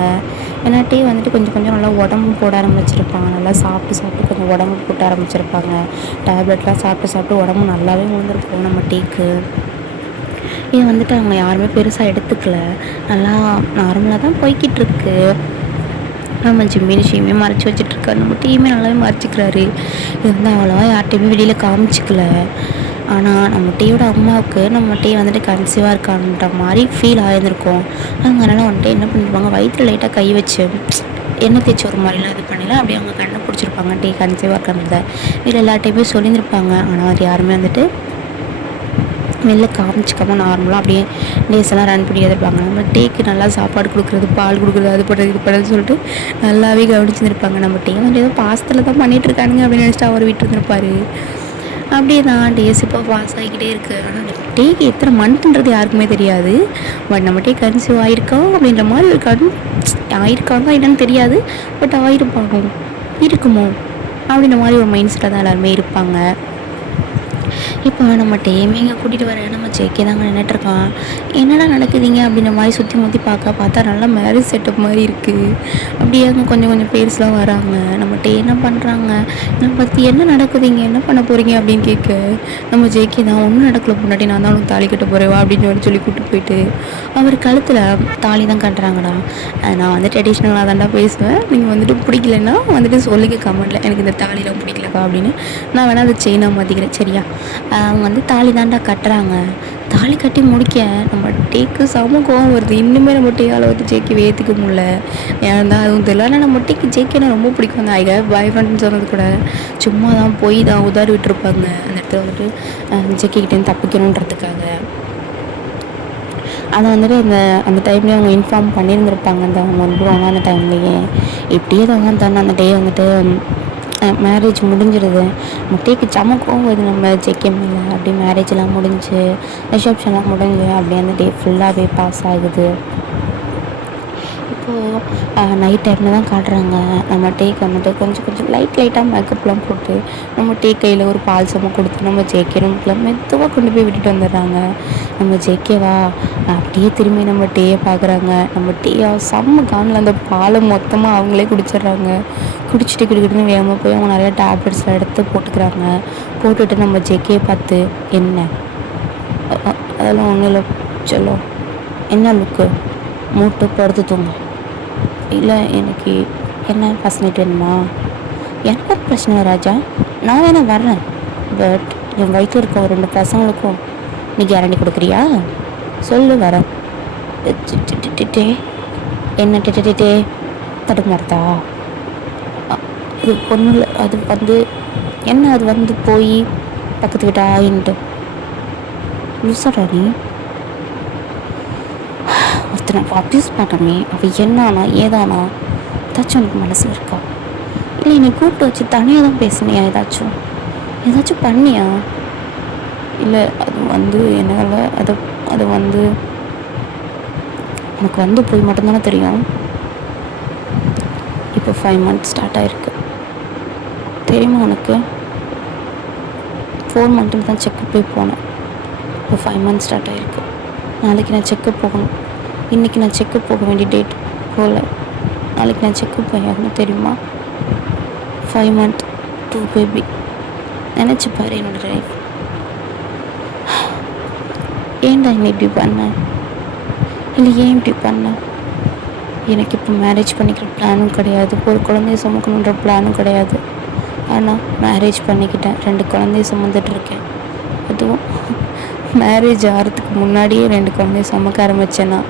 ஏன்னா டே வந்துட்டு கொஞ்சம் நல்லா உடம்பு போட ஆரம்பிச்சிருப்பாங்க, நல்லா சாப்பிட்டு கொஞ்சம் உடம்பு போட்ட ஆரம்பிச்சிருப்பாங்க. டேப்லெட்லாம் சாப்பிட்டு உடம்பு நல்லாவே விழுந்திருக்கும் நம்ம டேக்கு. இதை வந்துட்டு அவங்க யாருமே பெருசாக எடுத்துக்கல. நல்லா நார்மலாக தான் போய்கிட்டு இருக்கு. நம்ம ஜிம்மினிஷியுமே மறைச்சி வச்சிட்ருக்காரு, நம்ம டீயுமே நல்லாவே மறைச்சிக்கிறாரு. இது வந்து அவ்வளோவா யார்கிட்டையுமே வெளியில் காமிச்சிக்கல. ஆனால் நம்ம டீயோட அம்மாவுக்கு நம்ம டீ வந்துட்டு கன்சீவாக இருக்கான்ற மாதிரி ஃபீல் ஆகியிருந்திருக்கும். அதனால வந்துட்டு என்ன பண்ணிருப்பாங்க, வயிற்றில் லைட்டாக கை வச்சு எண்ணெய் தேய்ச்சி ஒரு மாதிரிலாம் இது பண்ணிடலாம், அப்படியே அவங்க கண்டுபிடிச்சிருப்பாங்க டீ கன்சீவாக இருக்கான்றத. இதில் எல்லார்ட்டையுமே சொல்லியிருந்திருப்பாங்க. ஆனால் அது யாருமே வந்துட்டு வெளில காமிச்சிக்காம நார்மலாக அப்படியே டேஸ் எல்லாம் ரன் பண்ணி இருப்பாங்க. நம்ம டீக்கு நல்லா சாப்பாடு கொடுக்குறது, பால் கொடுக்குறது, அது பண்ணுறது இது பண்ணுறதுன்னு சொல்லிட்டு நல்லாவே கவனிச்சுருந்துருப்பாங்க. நம்ம டீ வந்து ஏதோ பாசத்தில் தான் பண்ணிகிட்ருக்கானுங்க அப்படின்னு நினச்சிட்டு அவர் விட்டுருந்துருப்பார். அப்படியே தான் டேஸ் இப்போ பாஸ் ஆகிக்கிட்டே இருக்குது. ஆனால் டீக்கு எத்தனை மந்த்ன்றது யாருக்குமே தெரியாது. பட் நம்ம டீ கன்சீவ் ஆகிருக்கோம் அப்படின்ற மாதிரி ஒரு ஆயிருக்காங்க என்னன்னு தெரியாது. பட் ஆயிருப்பாங்க, இருக்குமோ அப்படின்ற மாதிரி ஒரு மைண்ட் செட்டில் தான் எல்லாருமே இருப்பாங்க. இப்போ நம்ம டேமே இங்கே கூட்டிகிட்டு வர நம்ம ஜேகே தாங்க நின்றுட்டுருக்கான். என்னடா நடக்குதுங்க அப்படின்ற மாதிரி சுற்றி முற்றி பார்த்தா நல்லா மேரேஜ் செட்டப் மாதிரி இருக்குது. அப்படியே அங்கே கொஞ்சம் கொஞ்சம் பேர்ஸ்லாம் வராங்க. நம்ம டே என்ன பண்ணுறாங்க, நம்ம பற்றி என்ன நடக்குதுங்க, என்ன பண்ண போகிறீங்க அப்படின்னு கேட்க நம்ம ஜேகே தான் ஒன்றும் நடக்கல, முன்னாடி நான் தான் உனக்கு தாலி கட்ட போகிறேவா அப்படின்னு சொல்லி கூப்பிட்டு போயிட்டு அவர் கழுத்தில் தாலி தான் கட்டுறாங்கடா. நான் வந்து ட்ரெடிஷ்னலாக தான்டா பேசுவேன், நீங்கள் வந்துட்டு பிடிக்கலன்னா வந்துட்டு சொல்லிக்க கமெண்ட்டில் எனக்கு இந்த தாலிலாம் பிடிக்கலக்கா அப்படின்னு. நான் வேணால் அதை செயினாக மாற்றிக்கிறேன் சரியா. அவங்க வந்து தாலி தாண்டா கட்டுறாங்க. தாலி கட்டி முடிக்க நம்ம டேக்கு செம கோவம் வருது. இன்னுமே நம்ம டேயால் வந்து ஜேக்கே ஏற்றுக்க முடியல. ஏன் தான் அதுவும் தெரியல. ஆனால் நம்ம டேக்கு ஜேக்கேனா ரொம்ப பிடிக்கும். அந்த ஐ பாய் ஃப்ரெண்ட்னு சொன்னது கூட சும்மா தான் போய் தான் உதாரி விட்டுருப்பாங்க அந்த இடத்துல வந்துட்டு ஜேக்கே கிட்டேருந்து தப்பிக்கணுன்றதுக்காக. அதை வந்துட்டு அந்த டைம்லேயே அவங்க இன்ஃபார்ம் பண்ணியிருந்திருப்பாங்க. அந்த அவங்க வந்துடுவாங்க அந்த டைம்லேயே. இப்படியே தான் தானே அந்த டே வந்துட்டு மேரேஜ் முடிஞ்சிடுது. முட்டைக்கு செம கோவம் வருது நம்ம ஜேகே மேலே. அப்படியே மேரேஜெலாம் முடிஞ்சு ரிசப்ஷன்லாம் முடிஞ்சு அப்படியே அந்த டே ஃபுல்லாகவே பாஸ் ஆகுது. இப்போது நைட் டைமில் தான் காட்டுறாங்க. நம்ம டேக்கு வந்துட்டு கொஞ்சம் லைட்டாக மேக்கப்லாம் போட்டு நம்ம டே கையில் ஒரு பால் சமம் கொடுத்து நம்ம ஜேகே ரூம்க்குலாம் மெதுவாக கொண்டு போய் விட்டுட்டு வந்துடுறாங்க. நம்ம ஜேகேவா அப்படியே திரும்பி நம்ம டேயை பார்க்குறாங்க. நம்ம டேயா செம்ம காணில் அந்த பாலை மொத்தமாக அவங்களே குடிச்சிடுறாங்க. குடிச்சிட்டு கிடுக்கிட்டுன்னு வேகமாக போய் அவங்க நிறையா டேப்லெட்ஸ்லாம் எடுத்து போட்டுக்கிறாங்க. போட்டுட்டு நம்ம ஜேகேயை பார்த்து என்ன அதெல்லாம் ஒன்றும் இல்லை சொல்லோ, என்ன லுக்கு, மூட்டை படுத்து தூங்க, இல்லை எனக்கு என்ன ஃபஸ்ட் வேணுமா, எனக்கு பிரச்சனை ராஜா, நான் வேணா வர்றேன், பட் என் வயிற்றில் இருக்க ஒரு 2 பசங்களுக்கும் நீ கேரண்டி கொடுக்குறியா, சொல்லு வரேன். என்ன டே தடுமாறுதா, அது பொண்ணு இல்லை, அது வந்து என்ன, அது வந்து போய் பக்கத்து வீட்டு ஆயின்ட்டு லூசாடா நீ, ஒருத்தனை அப்யூஸ் பண்ணமே, அவள் என்னானா ஏதானா ஏதாச்சும் உனக்கு மனசில் இருக்கா, இல்லை என்னை கூப்பிட்டு வச்சு தனியாக தான் பேசுனியா, ஏதாச்சும் பண்ணியா, இல்லை அது வந்து என்னால் அது வந்து உனக்கு வந்து போய் மட்டும்தானே தெரியும். இப்போ 5 months ஸ்டார்ட் ஆகிருக்கு தெரியுமா உனக்கு, 4 months தான் செக்கப் போய் போனேன். இப்போ 5 months ஸ்டார்ட் ஆகிருக்கு. நாளைக்கு நான் செக்கப் போகணும். இன்றைக்கி நான் செக்கப் போக வேண்டிய டேட் போகல, நாளைக்கு நான் செக்கப் போயாகணும் தெரியுமா. 5 months 2 baby. நினச்சி பாரு என்னோட லைஃப். ஏன்டா என்ன இப்படி பண்ண, இல்லை ஏன் இப்படி பண்ண. எனக்கு இப்போ மேரேஜ் பண்ணிக்கிற பிளானும் கிடையாது, ஒரு குழந்தைய சுமக்கணுன்ற பிளானும் கிடையாது. ஆனால் மேரேஜ் பண்ணிக்கிட்டேன், 2 குழந்தைய சுமந்துட்டுருக்கேன். அதுவும் மேரேஜ் ஆகிறதுக்கு முன்னாடியே 2 குழந்தைய சுமக்க ஆரம்பித்தேன்னா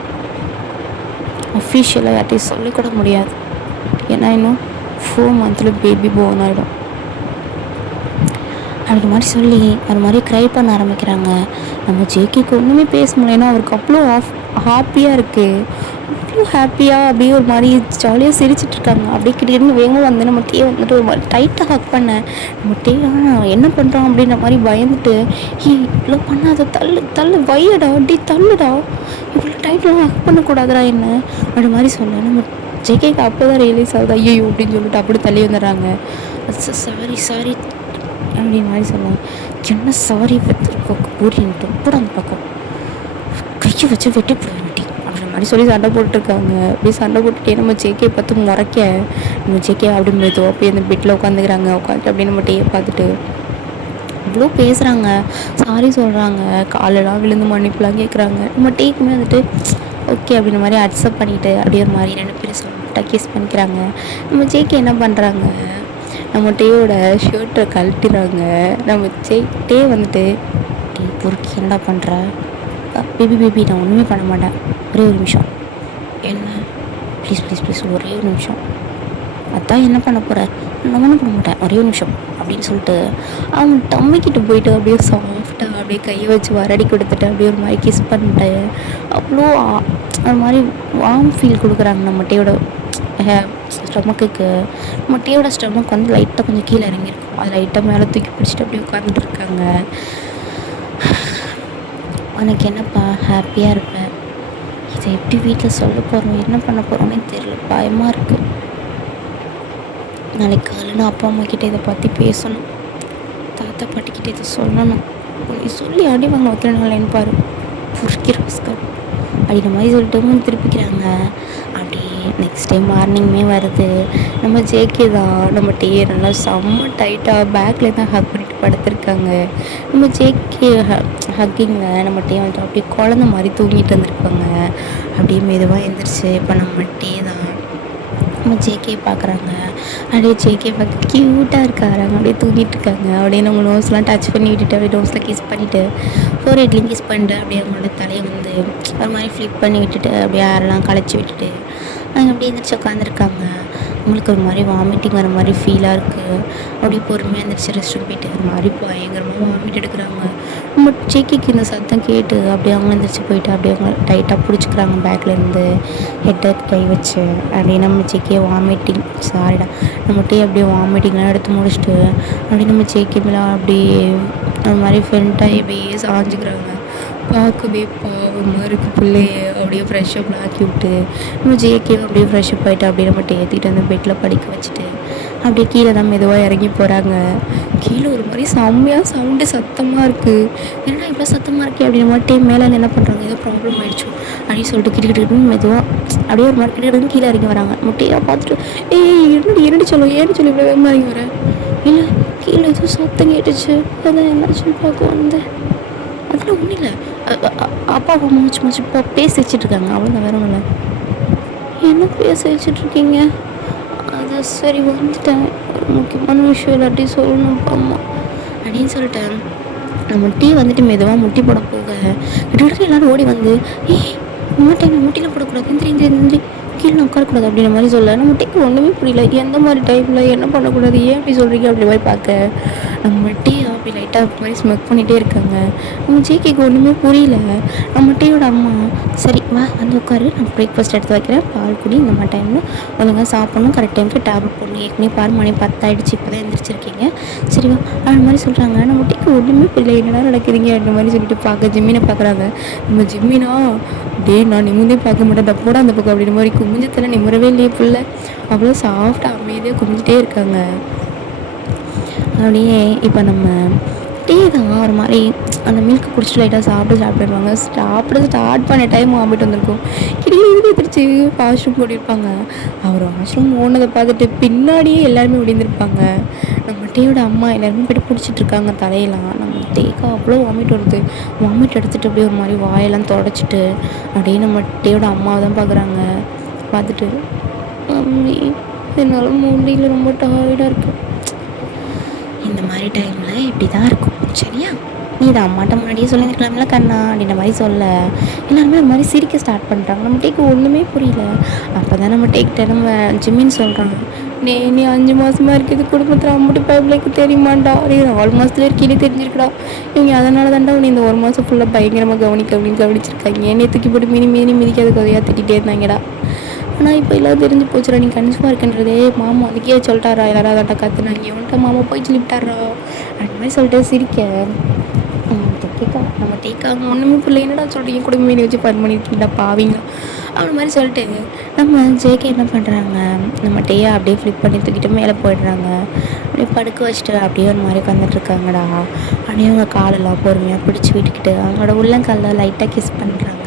அஃபிஷியலாக யார்ட்டையும் சொல்லிக்கூட முடியாது. ஏன்னா இன்னும் 4 months பேபி போர்ன் ஆகிடும். அது மாதிரி சொல்லி அது மாதிரி க்ரை பண்ண ஆரம்பிக்கிறாங்க. நம்ம ஜேகேக்கு ஒன்றுமே பேச முடியல. அவருக்கு அவ்வளோ ஹாப்பியாக இருக்குது, அவ்வளோ ஹாப்பியாக அப்படியே ஒரு மாதிரி ஜாலியாக சிரிச்சிட்ருக்காங்க. அப்படியே கிட்டே வேகமாக வந்து நம்ம டே வந்துட்டு ஒரு மாதிரி டைட்டாக ஹக் பண்ணேன். நம்ம டே என்ன பண்ணுறான் அப்படின்ற மாதிரி பயந்துட்டு, இவ்வளோ பண்ணாத, தள்ளு வையடா, அப்படி தள்ளுடா, இவ்வளோ டைட்டெலாம் ஹக் பண்ணக்கூடாதுடா என்ன அப்படி மாதிரி சொல்ல. நம்ம ஜேகேக்கு அப்போ தான் ரியலைஸ் ஆகுது, ஐயோ அப்படின்னு சொல்லிட்டு அப்படி தள்ளி வந்துடுறாங்க. சாரி அப்படின்னு மாதிரி சொன்னாங்க. என்ன சாரி பற்றிருக்கோ ஊரின்ட்டு கூட அந்த பக்கம் கையை வச்சு வெட்டி அப்படின்ற மாதிரி சொல்லி சண்டை போட்டுருக்காங்க. அப்படி சண்டை போட்டுட்டே நம்ம ஜேகே பார்த்து முறைக்க, நம்ம ஜேகே அப்படி மெதுவாக போய் அந்த பெட்டில் உட்காந்துக்கிறாங்க. உட்காந்துட்டு அப்படியே நம்ம டேயை பார்த்துட்டு இவ்வளோ பேசுகிறாங்க, சாரி சொல்கிறாங்க, காலெல்லாம் விழுந்து மன்னிப்புலாம் கேட்குறாங்க. நம்ம டேக்குமே வந்துட்டு ஓகே அப்படின்ற மாதிரி அக்செப்ட் பண்ணிவிட்டு அப்படியே ஒரு மாதிரி 2 பேரும் சாஃப்டாக கிஸ் பண்ணிக்கிறாங்க. நம்ம ஜேகே என்ன பண்ணுறாங்க, நம்ம டேயோட ஷர்ட்டை கழட்டுறாங்க. நம்ம டே வந்துட்டு டே பொறுக்கி என்னடா பண்ணுற, பேபி நான் ஒன்றுமே பண்ண மாட்டேன், ஒரே ஒரு நிமிஷம், என்ன ப்ளீஸ் ஒரே ஒரு நிமிஷம், அதான் என்ன பண்ண போகிற, நான் ஒன்றும் பண்ண மாட்டேன், ஒரே ஒரு நிமிஷம் அப்படின்னு சொல்லிட்டு அவங்க டம்மிக்கிட்ட போயிட்டு அப்படியே சாஃப்டாக அப்படியே கையை வச்சு வரடி கொடுத்துட்டு அப்படியே ஒரு மாதிரி கிஸ் பண்ணிட்டு அவ்வளோ ஒரு மாதிரி வார்ம் ஃபீல் கொடுக்குறாங்க நம்ம டேயோட ஸ்டொமக்குக்கு. நம்ம டேயோட ஸ்டொமக் வந்து லைட்டாக கொஞ்சம் கீழே இறங்கியிருக்கும், அது லைட்டாக மேலே தூக்கி பிடிச்சிட்டு அப்படியே உட்காந்துட்டு இருக்காங்க. உனக்கு என்னப்பா ஹாப்பியாக இருப்பேன், இதை எப்படி வீட்டில் சொல்ல போகிறோம், என்ன பண்ண போகிறோன்னே தெரியல, பயமாக இருக்குது. நாளைக்கு காலையில் அப்பா அம்மா கிட்டே இதை பற்றி பேசணும், தாத்தா பாட்டிக்கிட்டே இதை சொல்லணும். நீ சொல்லி அடி வாங்க வைக்கிறனாலேன்னு பாரு, பொறுக்கிற ராஸ்கல் அப்படின்ற மாதிரி சொல்லிட்டு திருப்பிக்கிறாங்க. அப்படி நெக்ஸ்ட் டே மார்னிங்குமே வருது. நம்ம ஜேகே தான் நம்ம டே நல்லா செம்ம டைட்டாக பேக்கில் தான் ஹக் பண்ணிட்டு படுத்துருக்காங்க. நம்ம ஜேகே ஹக்கிங்கில் நம்ம டே வந்துட்டு அப்படியே குழந்த மாதிரி தூங்கிட்டு வந்திருப்பாங்க. அப்படியே மெதுவாக எழுந்திரிச்சு இப்போ நம்ம டே தான் நம்ம ஜேகே பார்க்குறாங்க. அப்படியே ஜேகே பார்த்து க்யூட்டாக இருக்காங்க, அப்படியே தூங்கிட்டு இருக்காங்க. அப்படியே நம்ம நோஸ்லாம் டச் பண்ணி விட்டுட்டு அப்படியே நோஸில் கிஸ் பண்ணிவிட்டு ஃபோர்ஹெட்லேயும் கிஸ் பண்ணிட்டு அப்படியே அவங்களோட தலையை வந்து ஒரு மாதிரி ஃப்ளிப் பண்ணி விட்டுட்டு அப்படியே யாரெல்லாம் களைச்சி விட்டுட்டு அவங்க அப்படியே எழுந்திரிச்சு உட்காந்துருக்காங்க. அவங்களுக்கு ஒரு மாதிரி வாமிட்டிங் வர மாதிரி ஃபீலாக இருக்குது. அப்படியே பொறுமையாக எழுந்திரிச்சு ரெஸ்ட் ரூம் போயிட்டு ஒரு மாதிரி பயங்கரமாக வாமிட் எடுக்கிறாங்க. நம்ம ஜேகேக்கு இந்த சத்தம் கேட்டு அப்படியே அவங்க எழுந்திரிச்சு போயிட்டு அப்படியே அவங்க டைட்டாக பிடிச்சிக்கிறாங்க பேக்லேருந்து ஹெட்டை கை வச்சு. அப்படியே நம்ம ஜேகே வாமிட்டிங் சாரிடா நம்ம டே அப்படியே வாமிட்டிங்லாம் எடுத்து முடிச்சுட்டு அப்படியே நம்ம ஜேகே மேலே அப்படியே ஒரு மாதிரி ஃப்ரெண்டாகி அப்படியே சாஞ்சிக்கிறாங்க. பார்க்கவே பாவமாக இருக்குது பிள்ளைய. அப்படியே ஃப்ரெஷ்ஷப்லாம் ஆக்கி விட்டு நம்ம ஜேகேவை அப்படியே ஃப்ரெஷ்ஷப் ஆகிட்டு அப்படியே நம்ம ஏற்றிட்டு வந்து பெட்டில் படிக்க வச்சுட்டு அப்படியே கீழே தான் மெதுவாக இறங்கி போகிறாங்க. கீழே ஒரு மாதிரி செம்மையாக சவுண்டு சத்தமாக இருக்குது. ஏன்னா இவ்வளோ சத்தமாக இருக்கே அப்படின்ற மாதிரி டைம் மேலே என்ன பண்ணுறாங்க, ஏதோ ப்ராப்ளம் ஆகிடுச்சோம் அப்படின்னு சொல்லிட்டு கிட்டக்கிட்டு மெதுவாக அப்படியே ஒரு மாதிரி கிட்டக்கிட்டு கீழே இறங்கி வராங்க. முட்டையாக பார்த்துட்டு என்னடி சொல்லுவோம் ஏன்னு இவ்வளோ வேகமாக இறங்கி வரேன், இல்லை கீழே ஏதோ சத்தம் கேட்டுச்சு அதான் என்னாச்சுன்னு பார்க்க வந்தேன். அதில் ஒன்றும் இல்லை, அப்பா அம்மா வச்சு இப்போ பேசி வச்சிட்ருக்காங்க, அவ்வளோதான் வேற ஒன்றும் இல்லை. என்ன பேச வச்சிட்ருக்கீங்க, அதான் சரி வந்துட்டேன், ஒரு முக்கியமான விஷயம் எல்லாத்தையும் சொல்லணும் அம்மா அப்படின்னு சொல்லிட்டேன். நம்ம டீ வந்துட்டு மெதுவாக முட்டி போட போக கிட்டத்தட்ட எல்லோரும் ஓடி வந்து இந்த டைம் முட்டிலாம் போடக்கூடாது, எந்திரி கீழே உட்காரக்கூடாது அப்படின்ற மாதிரி சொல்ல நம்ம டீக்கு ஒன்றுமே புரியல. எந்த மாதிரி டைமில் என்ன பண்ணக்கூடாது, ஏன் அப்படி சொல்கிறீங்க அப்படி மாதிரி பார்க்க நம்ம டீ அப்படி லைட்டாக அப்படி மாதிரி ஸ்மெக் பண்ணிகிட்டே இருக்காங்க. நம்ம ஜேகேக்கு ஒன்றுமே புரியல. நம்ம டீயோட அம்மா சரி வா வந்து உட்காரு, நான் பிரேக்ஃபாஸ்ட் எடுத்து வைக்கிறேன், பால் குடி, இந்த மாதிரி டைமில் ஒழுங்காக சாப்பிட்ணும், கரெக்ட் டைமுக்கு டேப்லெட் போடணும், ஏற்கனவே பாரு மணி 10 ஆகிடுச்சு, இப்போ தான் எழுந்திரிச்சிருக்கீங்க, சரி வா அந்த மாதிரி சொல்கிறாங்க. நம்ம டீக்கு ஒன்றுமே புரியல, என்னடா நடக்குதுங்க அந்த மாதிரி சொல்லிட்டு பார்க்க ஜிம்மினை பார்க்குறாங்க. நம்ம ஜிம்மினா நான் நிமிந்தே பார்க்க மாட்டேன், டப்போட அந்த பக்கம் அப்படின்ற மாதிரி குமிஞ்சத்தில் நிமிரவே இல்லையே பிள்ளை, அவ்வளோ சாஃப்டாக அமைதியாக குமிஞ்சிட்டே இருக்காங்க. அப்படியே இப்போ நம்ம டீ தான் ஒரு மாதிரி அந்த மில்க் குடிச்சிட்டு லைட்டாக சாப்பிடுவாங்க. ஸ்டார்ட் பண்ண டைம் வாமிட்டு வந்திருக்கும். கிட்டே திருச்சி வாஷ்ரூம் போட்டிருப்பாங்க. அவர் வாஷ்ரூம் ஓனதை பார்த்துட்டு பின்னாடியே எல்லாருமே விழுந்திருப்பாங்க. நம்ம டீயோட அம்மா எல்லாருமே போய்ட்டு பிடிச்சிட்ருக்காங்க தலையெல்லாம். நம்ம டீக்கு அவ்வளோ வாமிட் வருது. வாமிட் எடுத்துகிட்டு அப்படியே ஒரு மாதிரி வாயெல்லாம் தொடச்சிட்டு அப்படியே நம்ம டீயோட அம்மாவை தான் பார்க்குறாங்க. பார்த்துட்டு மம்மி என்னால் முடியல, ரொம்ப டயர்டாக இருக்குது. இந்த மாதிரி டைமில் இப்படி தான் இருக்கும் சரியா, நீ இதை அம்மாட்ட முன்னாடியே சொல்லியிருக்கலாம்ல கண்ணா அப்படின்ற மாதிரி சொல்ல எல்லாருமே ஒரு மாதிரி சிரிக்க ஸ்டார்ட் பண்ணுறாங்க. நம்ம டேக்கு ஒன்றுமே புரியல. அப்போ தான் நம்ம டேக்கிட்ட நம்ம ஜிம்மின்னு சொல்கிறாங்க, நீ 5 மாதமாக இருக்குது குடும்பத்தில் அம்முட்டி பைப்லைக்கு தெரியுமாண்டா, நீ 4 மாதத்துல இருக்கீனே தெரிஞ்சிருக்கடா, இவங்க அதனால தாண்டா உன்னை இந்த 1 மாதம் ஃபுல்லாக பயங்கரமாக கவனிச்சிருக்காங்க, என்னை தூக்கி போட்டு மீறி மிதிக்காத கதையாக திட்டிகிட்டே இருந்தாங்கடா. ஆனால் இப்போ எல்லாம் தெரிஞ்சு போச்சுடா, நீ கன்ஃபார்மாக இருக்குன்றதே மாமா அதுக்கே சொல்லிட்டாரா, எல்லாரும் அதாட்ட கற்றுனாங்க, இவன்ட்ட மாமா போய் சொல்லிவிட்டாரா அந்த மாதிரி சொல்லிட்டு சிரிக்க நம்ம டேக்காங்க ஒன்றுமே பிள்ளை என்னடா சொல்கிறீங்க, குடும்ப மீறி வச்சு ஃபன் பண்ணியிருக்கீங்கடா பாவீங்க அப்படி மாதிரி சொல்லிட்டு நம்ம ஜேகே என்ன பண்ணுறாங்க, நம்ம டேயை அப்படியே ஃப்ளிப் பண்ணி தூக்கிட்டு மேலே போயிடுறாங்க. அப்படியே படுக்க வச்சுட்டு அப்படியே ஒரு மாதிரி உட்காந்துட்ருக்காங்கடா. அப்படியே அவங்க காலெல்லாம் பொறுமையாக பிடிச்சி விட்டுக்கிட்டு அவங்களோட உள்ளங்காலில் லைட்டாக கிஸ் பண்ணுறாங்க.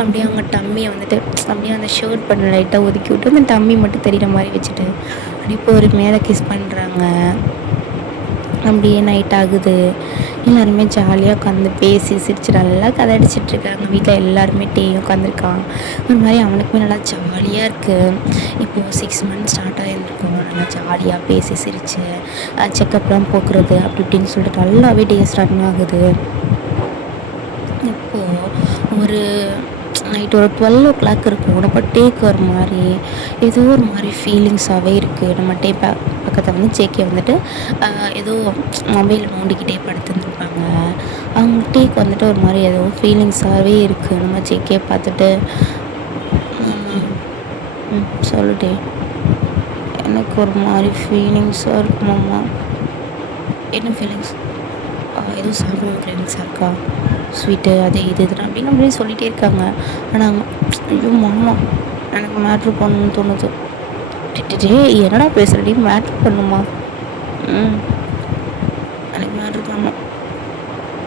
அப்படியே அவங்க டம்மியை வந்துட்டு அப்படியே அந்த ஷர்ட் பண்ண லைட்டாக ஒதுக்கி விட்டு அந்த டம்மி மட்டும் தெரிகிற மாதிரி வச்சுட்டு அப்படியே ஒரு மேலே கிஸ் பண்ணுறாங்க. அப்படியே நைட் ஆகுது. எல்லாருமே ஜாலியாக உட்காந்து பேசி சிரிச்சு நல்லா கதை அடிச்சிட்ருக்காங்க. வீட்டில் எல்லாருமே டீயும் உட்காந்துருக்கான். ஒரு மாதிரி அவனுக்குமே நல்லா ஜாலியாக இருக்குது. இப்போது 6 மந்த்ஸ் ஸ்டார்ட் ஆகிருந்துருக்கோம். நல்லா ஜாலியாக பேசி சிரித்து செக்கப்லாம் போக்குறது அப்படி இப்படின்னு சொல்லிட்டு நல்லாவே டேஸ் ரன் ஆகுது. இப்போது ஒரு நைட் ஒரு 12 இருக்கும். நம்ம டேக்கு ஒரு மாதிரி ஏதோ ஒரு மாதிரி ஃபீலிங்ஸாகவே இருக்குது. நம்ம டே பக்கத்தில் வந்து ஜேகே வந்துட்டு ஏதோ மொபைல் நோண்டிக்கிட்டே படுத்துருந்துருப்பாங்க. அவங்க டேக்கு வந்துட்டு ஒரு மாதிரி ஏதோ ஃபீலிங்ஸாகவே இருக்குது. நம்ம ஜேகே பார்த்துட்டு சொல்லிட்டே எனக்கு ஒரு மாதிரி ஃபீலிங்ஸாக இருக்கு மாமா. என்ன ஃபீலிங்ஸ்? ஏதோ சாப்பிட ஃபீலிங்ஸாக இருக்கா? ஸ்வீட்டு அது இது இதுன்னு அப்படின்னு அப்படியே சொல்லிகிட்டே இருக்காங்க. ஆனால் ஐயோ மாமா எனக்கு மேட்ரு பண்ணணும்னு தோணுது. டே என்னடா பேசுகிறடி? மேட்ரு பண்ணுமா? எனக்கு மேட்ரு பண்ணணும்.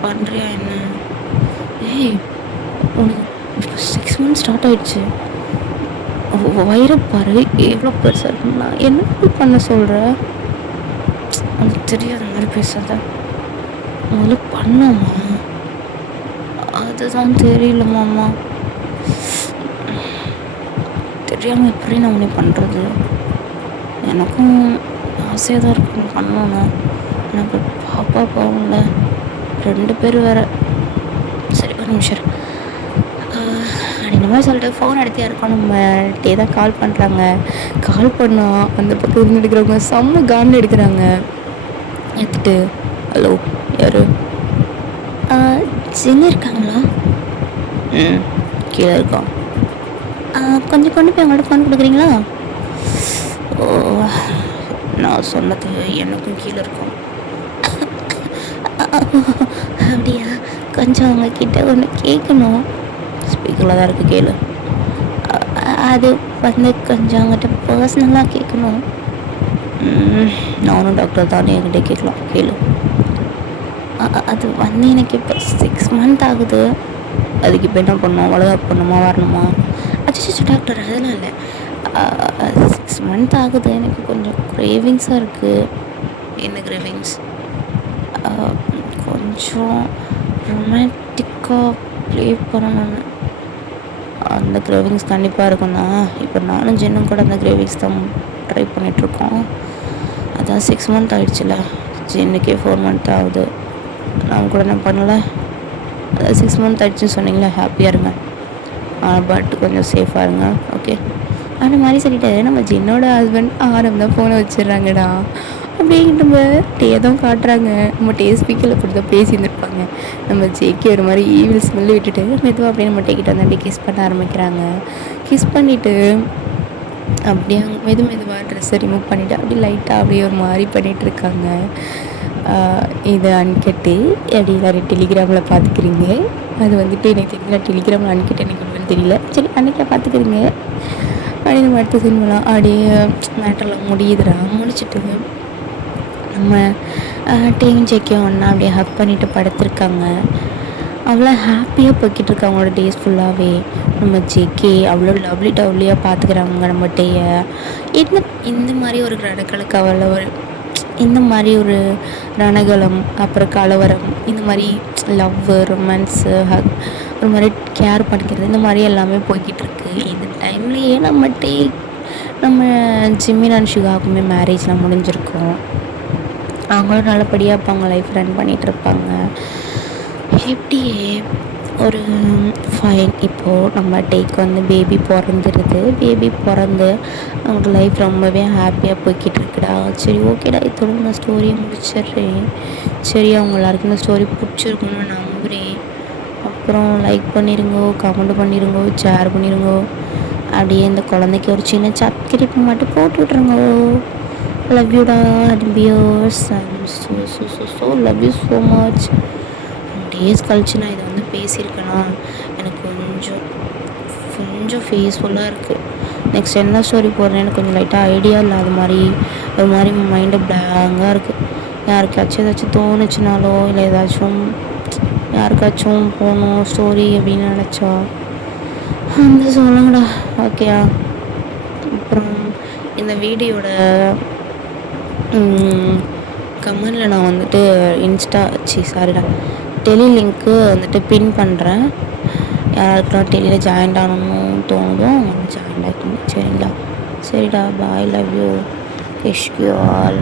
பண்ணுறியா என்ன? ஏய் உனக்கு 6 மந்த்ஸ் ஸ்டார்ட் ஆகிடுச்சு. வயிறப்பாரு எவ்வளோ பெருசாக இருக்குன்னா என்ன பண்ண சொல்கிற? உனக்கு தெரியாத மாதிரி பேசாத. முதல்ல பண்ணாமா? அதுதான் தெரியல மாமா. தெரியாமல் எப்படி நான் உன்னை பண்ணுறது? எனக்கும் ஆசையாக தான் இருக்கும் பண்ணோன்னு. எனக்கு பாப்பா போகல 2 பேர் வேறு. சரி ஒரு நிமிஷம் அப்படின்ற மாதிரி சொல்லிட்டு ஃபோன் எடுத்து யாருக்கும் நம்மகிட்டே தான் கால் பண்ணுறாங்க. கால் பண்ணால் அந்த பக்கம் இருந்து எடுக்கிறவங்க செம்ம காண்டு எடுக்கிறாங்க. எடுத்துட்டு ஹலோ யார்? ஜின்னு இருக்காங்களா? கீழே இருக்கான். கொஞ்சம் கொண்டு போய் அவங்கள்ட்ட ஃபோன் கொடுக்குறீங்களா? ஓ நான் சொன்னது எனக்கும் கீழே இருக்கும். அப்படியா? கொஞ்சம் அவங்கக்கிட்ட ஒன்று கேட்கணும். ஸ்பீக்கரில் தான் இருக்குது கேளு. அது வந்து கொஞ்சம் அவங்ககிட்ட பர்சனலாக கேட்கணும். நானும் டாக்டர் தானே என்கிட்ட கேட்கலாம் கேளு. அது வந்து எனக்கு இப்போ 6 மந்த் ஆகுது. அதுக்கு இப்போ என்ன பண்ணணும்? வளர்ப்பு பண்ணணுமா வரணுமா? அச்சோ டாக்டர் அதெல்லாம் இல்லை. 6 மந்த் ஆகுது. எனக்கு கொஞ்சம் கிரேவிங்ஸாக இருக்குது. என்ன கிரேவிங்ஸ்? கொஞ்சம் ரொமான்டிக்காக ப்ளே பண்ணணும்னு. அந்த கிரேவிங்ஸ் கண்டிப்பாக இருக்கும்ண்ணா. இப்போ நானும் ஜென்னும் கூட அந்த கிரேவிங்ஸ் தான் ட்ரை பண்ணிகிட்ருக்கோம். அதான் 6 மந்த் ஆகிடுச்சுல. ஜென்னுக்கே 4 மந்த் ஆகுது. நான் கூட என்ன பண்ணலை. அதான் 6 மந்த் ஆகிடுச்சுன்னு சொன்னீங்களே. ஹாப்பியாக இருங்க. பட் கொஞ்சம் சேஃபாக இருங்க. ஓகே அந்த மாதிரி சொல்லிட்டு நம்ம ஜென்னோட ஹஸ்பண்ட் ஆரம் தான் ஃபோனை வச்சிடுறாங்கடா. அப்படியே நம்ம டே தான் காட்டுறாங்க. நம்ம டே ஸ்பீக்கரில் கொடுத்தா பேசியிருந்துருப்பாங்க. நம்ம ஜேக்கே ஒரு மாதிரி ஈவில் ஸ்மெல்லு விட்டுட்டு மெதுவாக அப்படியே நம்ம டேக்கிட்ட வந்து அப்படியே கிஸ் பண்ண ஆரம்பிக்கிறாங்க. கிஸ் பண்ணிவிட்டு அப்படியே மெதுவாக ட்ரெஸ்ஸை ரிமூவ் பண்ணிவிட்டு அப்படியே லைட்டாக அப்படியே ஒரு மாதிரி பண்ணிகிட்ருக்காங்க. இதை அன்கட்டு அப்படி எல்லாரும் டெலிகிராமில் பார்த்துக்கிறீங்க. அது வந்துட்டு எனக்கு தெரியல. டெலிகிராமில் அன்கட்டு எனக்கு ஒன்றும் தெரியல. சரி அன்னைக்கா பார்த்துக்கிறீங்க. அப்படியே நம்ம அடுத்த சினிமாலாம் அப்படியே மேட்டர்லாம் முடியுதுடா. முடிச்சுட்டு நம்ம டேவும் ஜேக்கையும் ஒன்றா அப்படியே ஹக் பண்ணிவிட்டு படுத்துருக்காங்க. அவ்வளோ ஹாப்பியாக போய்கிட்டு இருக்கு அவங்களோட டேஸ் ஃபுல்லாகவே. நம்ம ஜேகே அவ்வளோ லவ்லியாக பார்த்துக்கிறாங்க நம்ம டேயை. இந்த மாதிரி ஒரு ரணக்கலுக்கு அவளை ஒரு இந்த மாதிரி ஒரு ரணகலம் அப்புறம் கலவரம் இந்த மாதிரி லவ்வு ரொமான்ஸு ஹக் ஒரு மாதிரி கேர் பண்ணிக்கிறது இந்த மாதிரி எல்லாமே போய்கிட்டு இருக்கு. இந்த டைம்லேயே நம்ம ஜிம்மின் அண்ட் ஷுகாவுக்குமே மேரேஜ்லாம் முடிஞ்சிருக்கும். அவங்களும் நல்லபடியாக இப்போ அவங்க லைஃப் ரன் பண்ணிகிட்ருப்பாங்க. இப்படியே ஒரு ஃபைன். இப்போது நம்ம டேக்கு வந்து பேபி பிறந்துருது. பேபி பிறந்து அவங்க லைஃப் ரொம்பவே ஹாப்பியாக போய்கிட்டு இருக்குடா. சரி ஓகேடா, இதோட நான் ஸ்டோரியை முடிச்சிடுறேன். சரி அவங்க எல்லாருக்கும் இந்த ஸ்டோரி பிடிச்சிருக்குன்னு நான் நம்புகிறேன். அப்புறம் லைக் பண்ணிடுங்கோ, கமெண்ட் பண்ணிடுங்கோ, ஷேர் பண்ணிடுங்கோ. அப்படியே இந்த குழந்தைக்கு ஒரு சின்ன சப்ஸ்கிரைப் மட்டும் போட்டு விட்ருங்கோ. லவ் யூடா அட்பியர்ஸ். So love you so much. Days கழிச்சு நான் இதை வந்து பேசியிருக்கேன்னா எனக்கு கொஞ்சம் ஃபேஸ்ஃபுல்லாக இருக்குது. நெக்ஸ்ட் என்ன ஸ்டோரி போடுறேன்னு கொஞ்சம் லைட்டாக ஐடியா இல்லாத மாதிரி ஒரு மாதிரி மைண்டு பிளாங்காக இருக்குது. யாருக்காச்சும் ஏதாச்சும் தோணுச்சுனாலோ இல்லை ஏதாச்சும் யாருக்காச்சும் போகணும் ஸ்டோரி அப்படின்னு நினச்சா அந்த சொல்லுங்கடா. ஓகேயா? அப்புறம் இந்த வீடியோட கமெண்டில் நான் வந்துட்டு சாரிடா டெலி லிங்க்கு வந்துட்டு பின் பண்ணுறேன். யாருக்கெல்லாம் டெலியில் ஜாயின் ஆகணும்னு தோணுதோ அவங்க ஜாயின் ஆகிக்கணும். சரிங்களா? சரிடா, bye, love you, wish you all.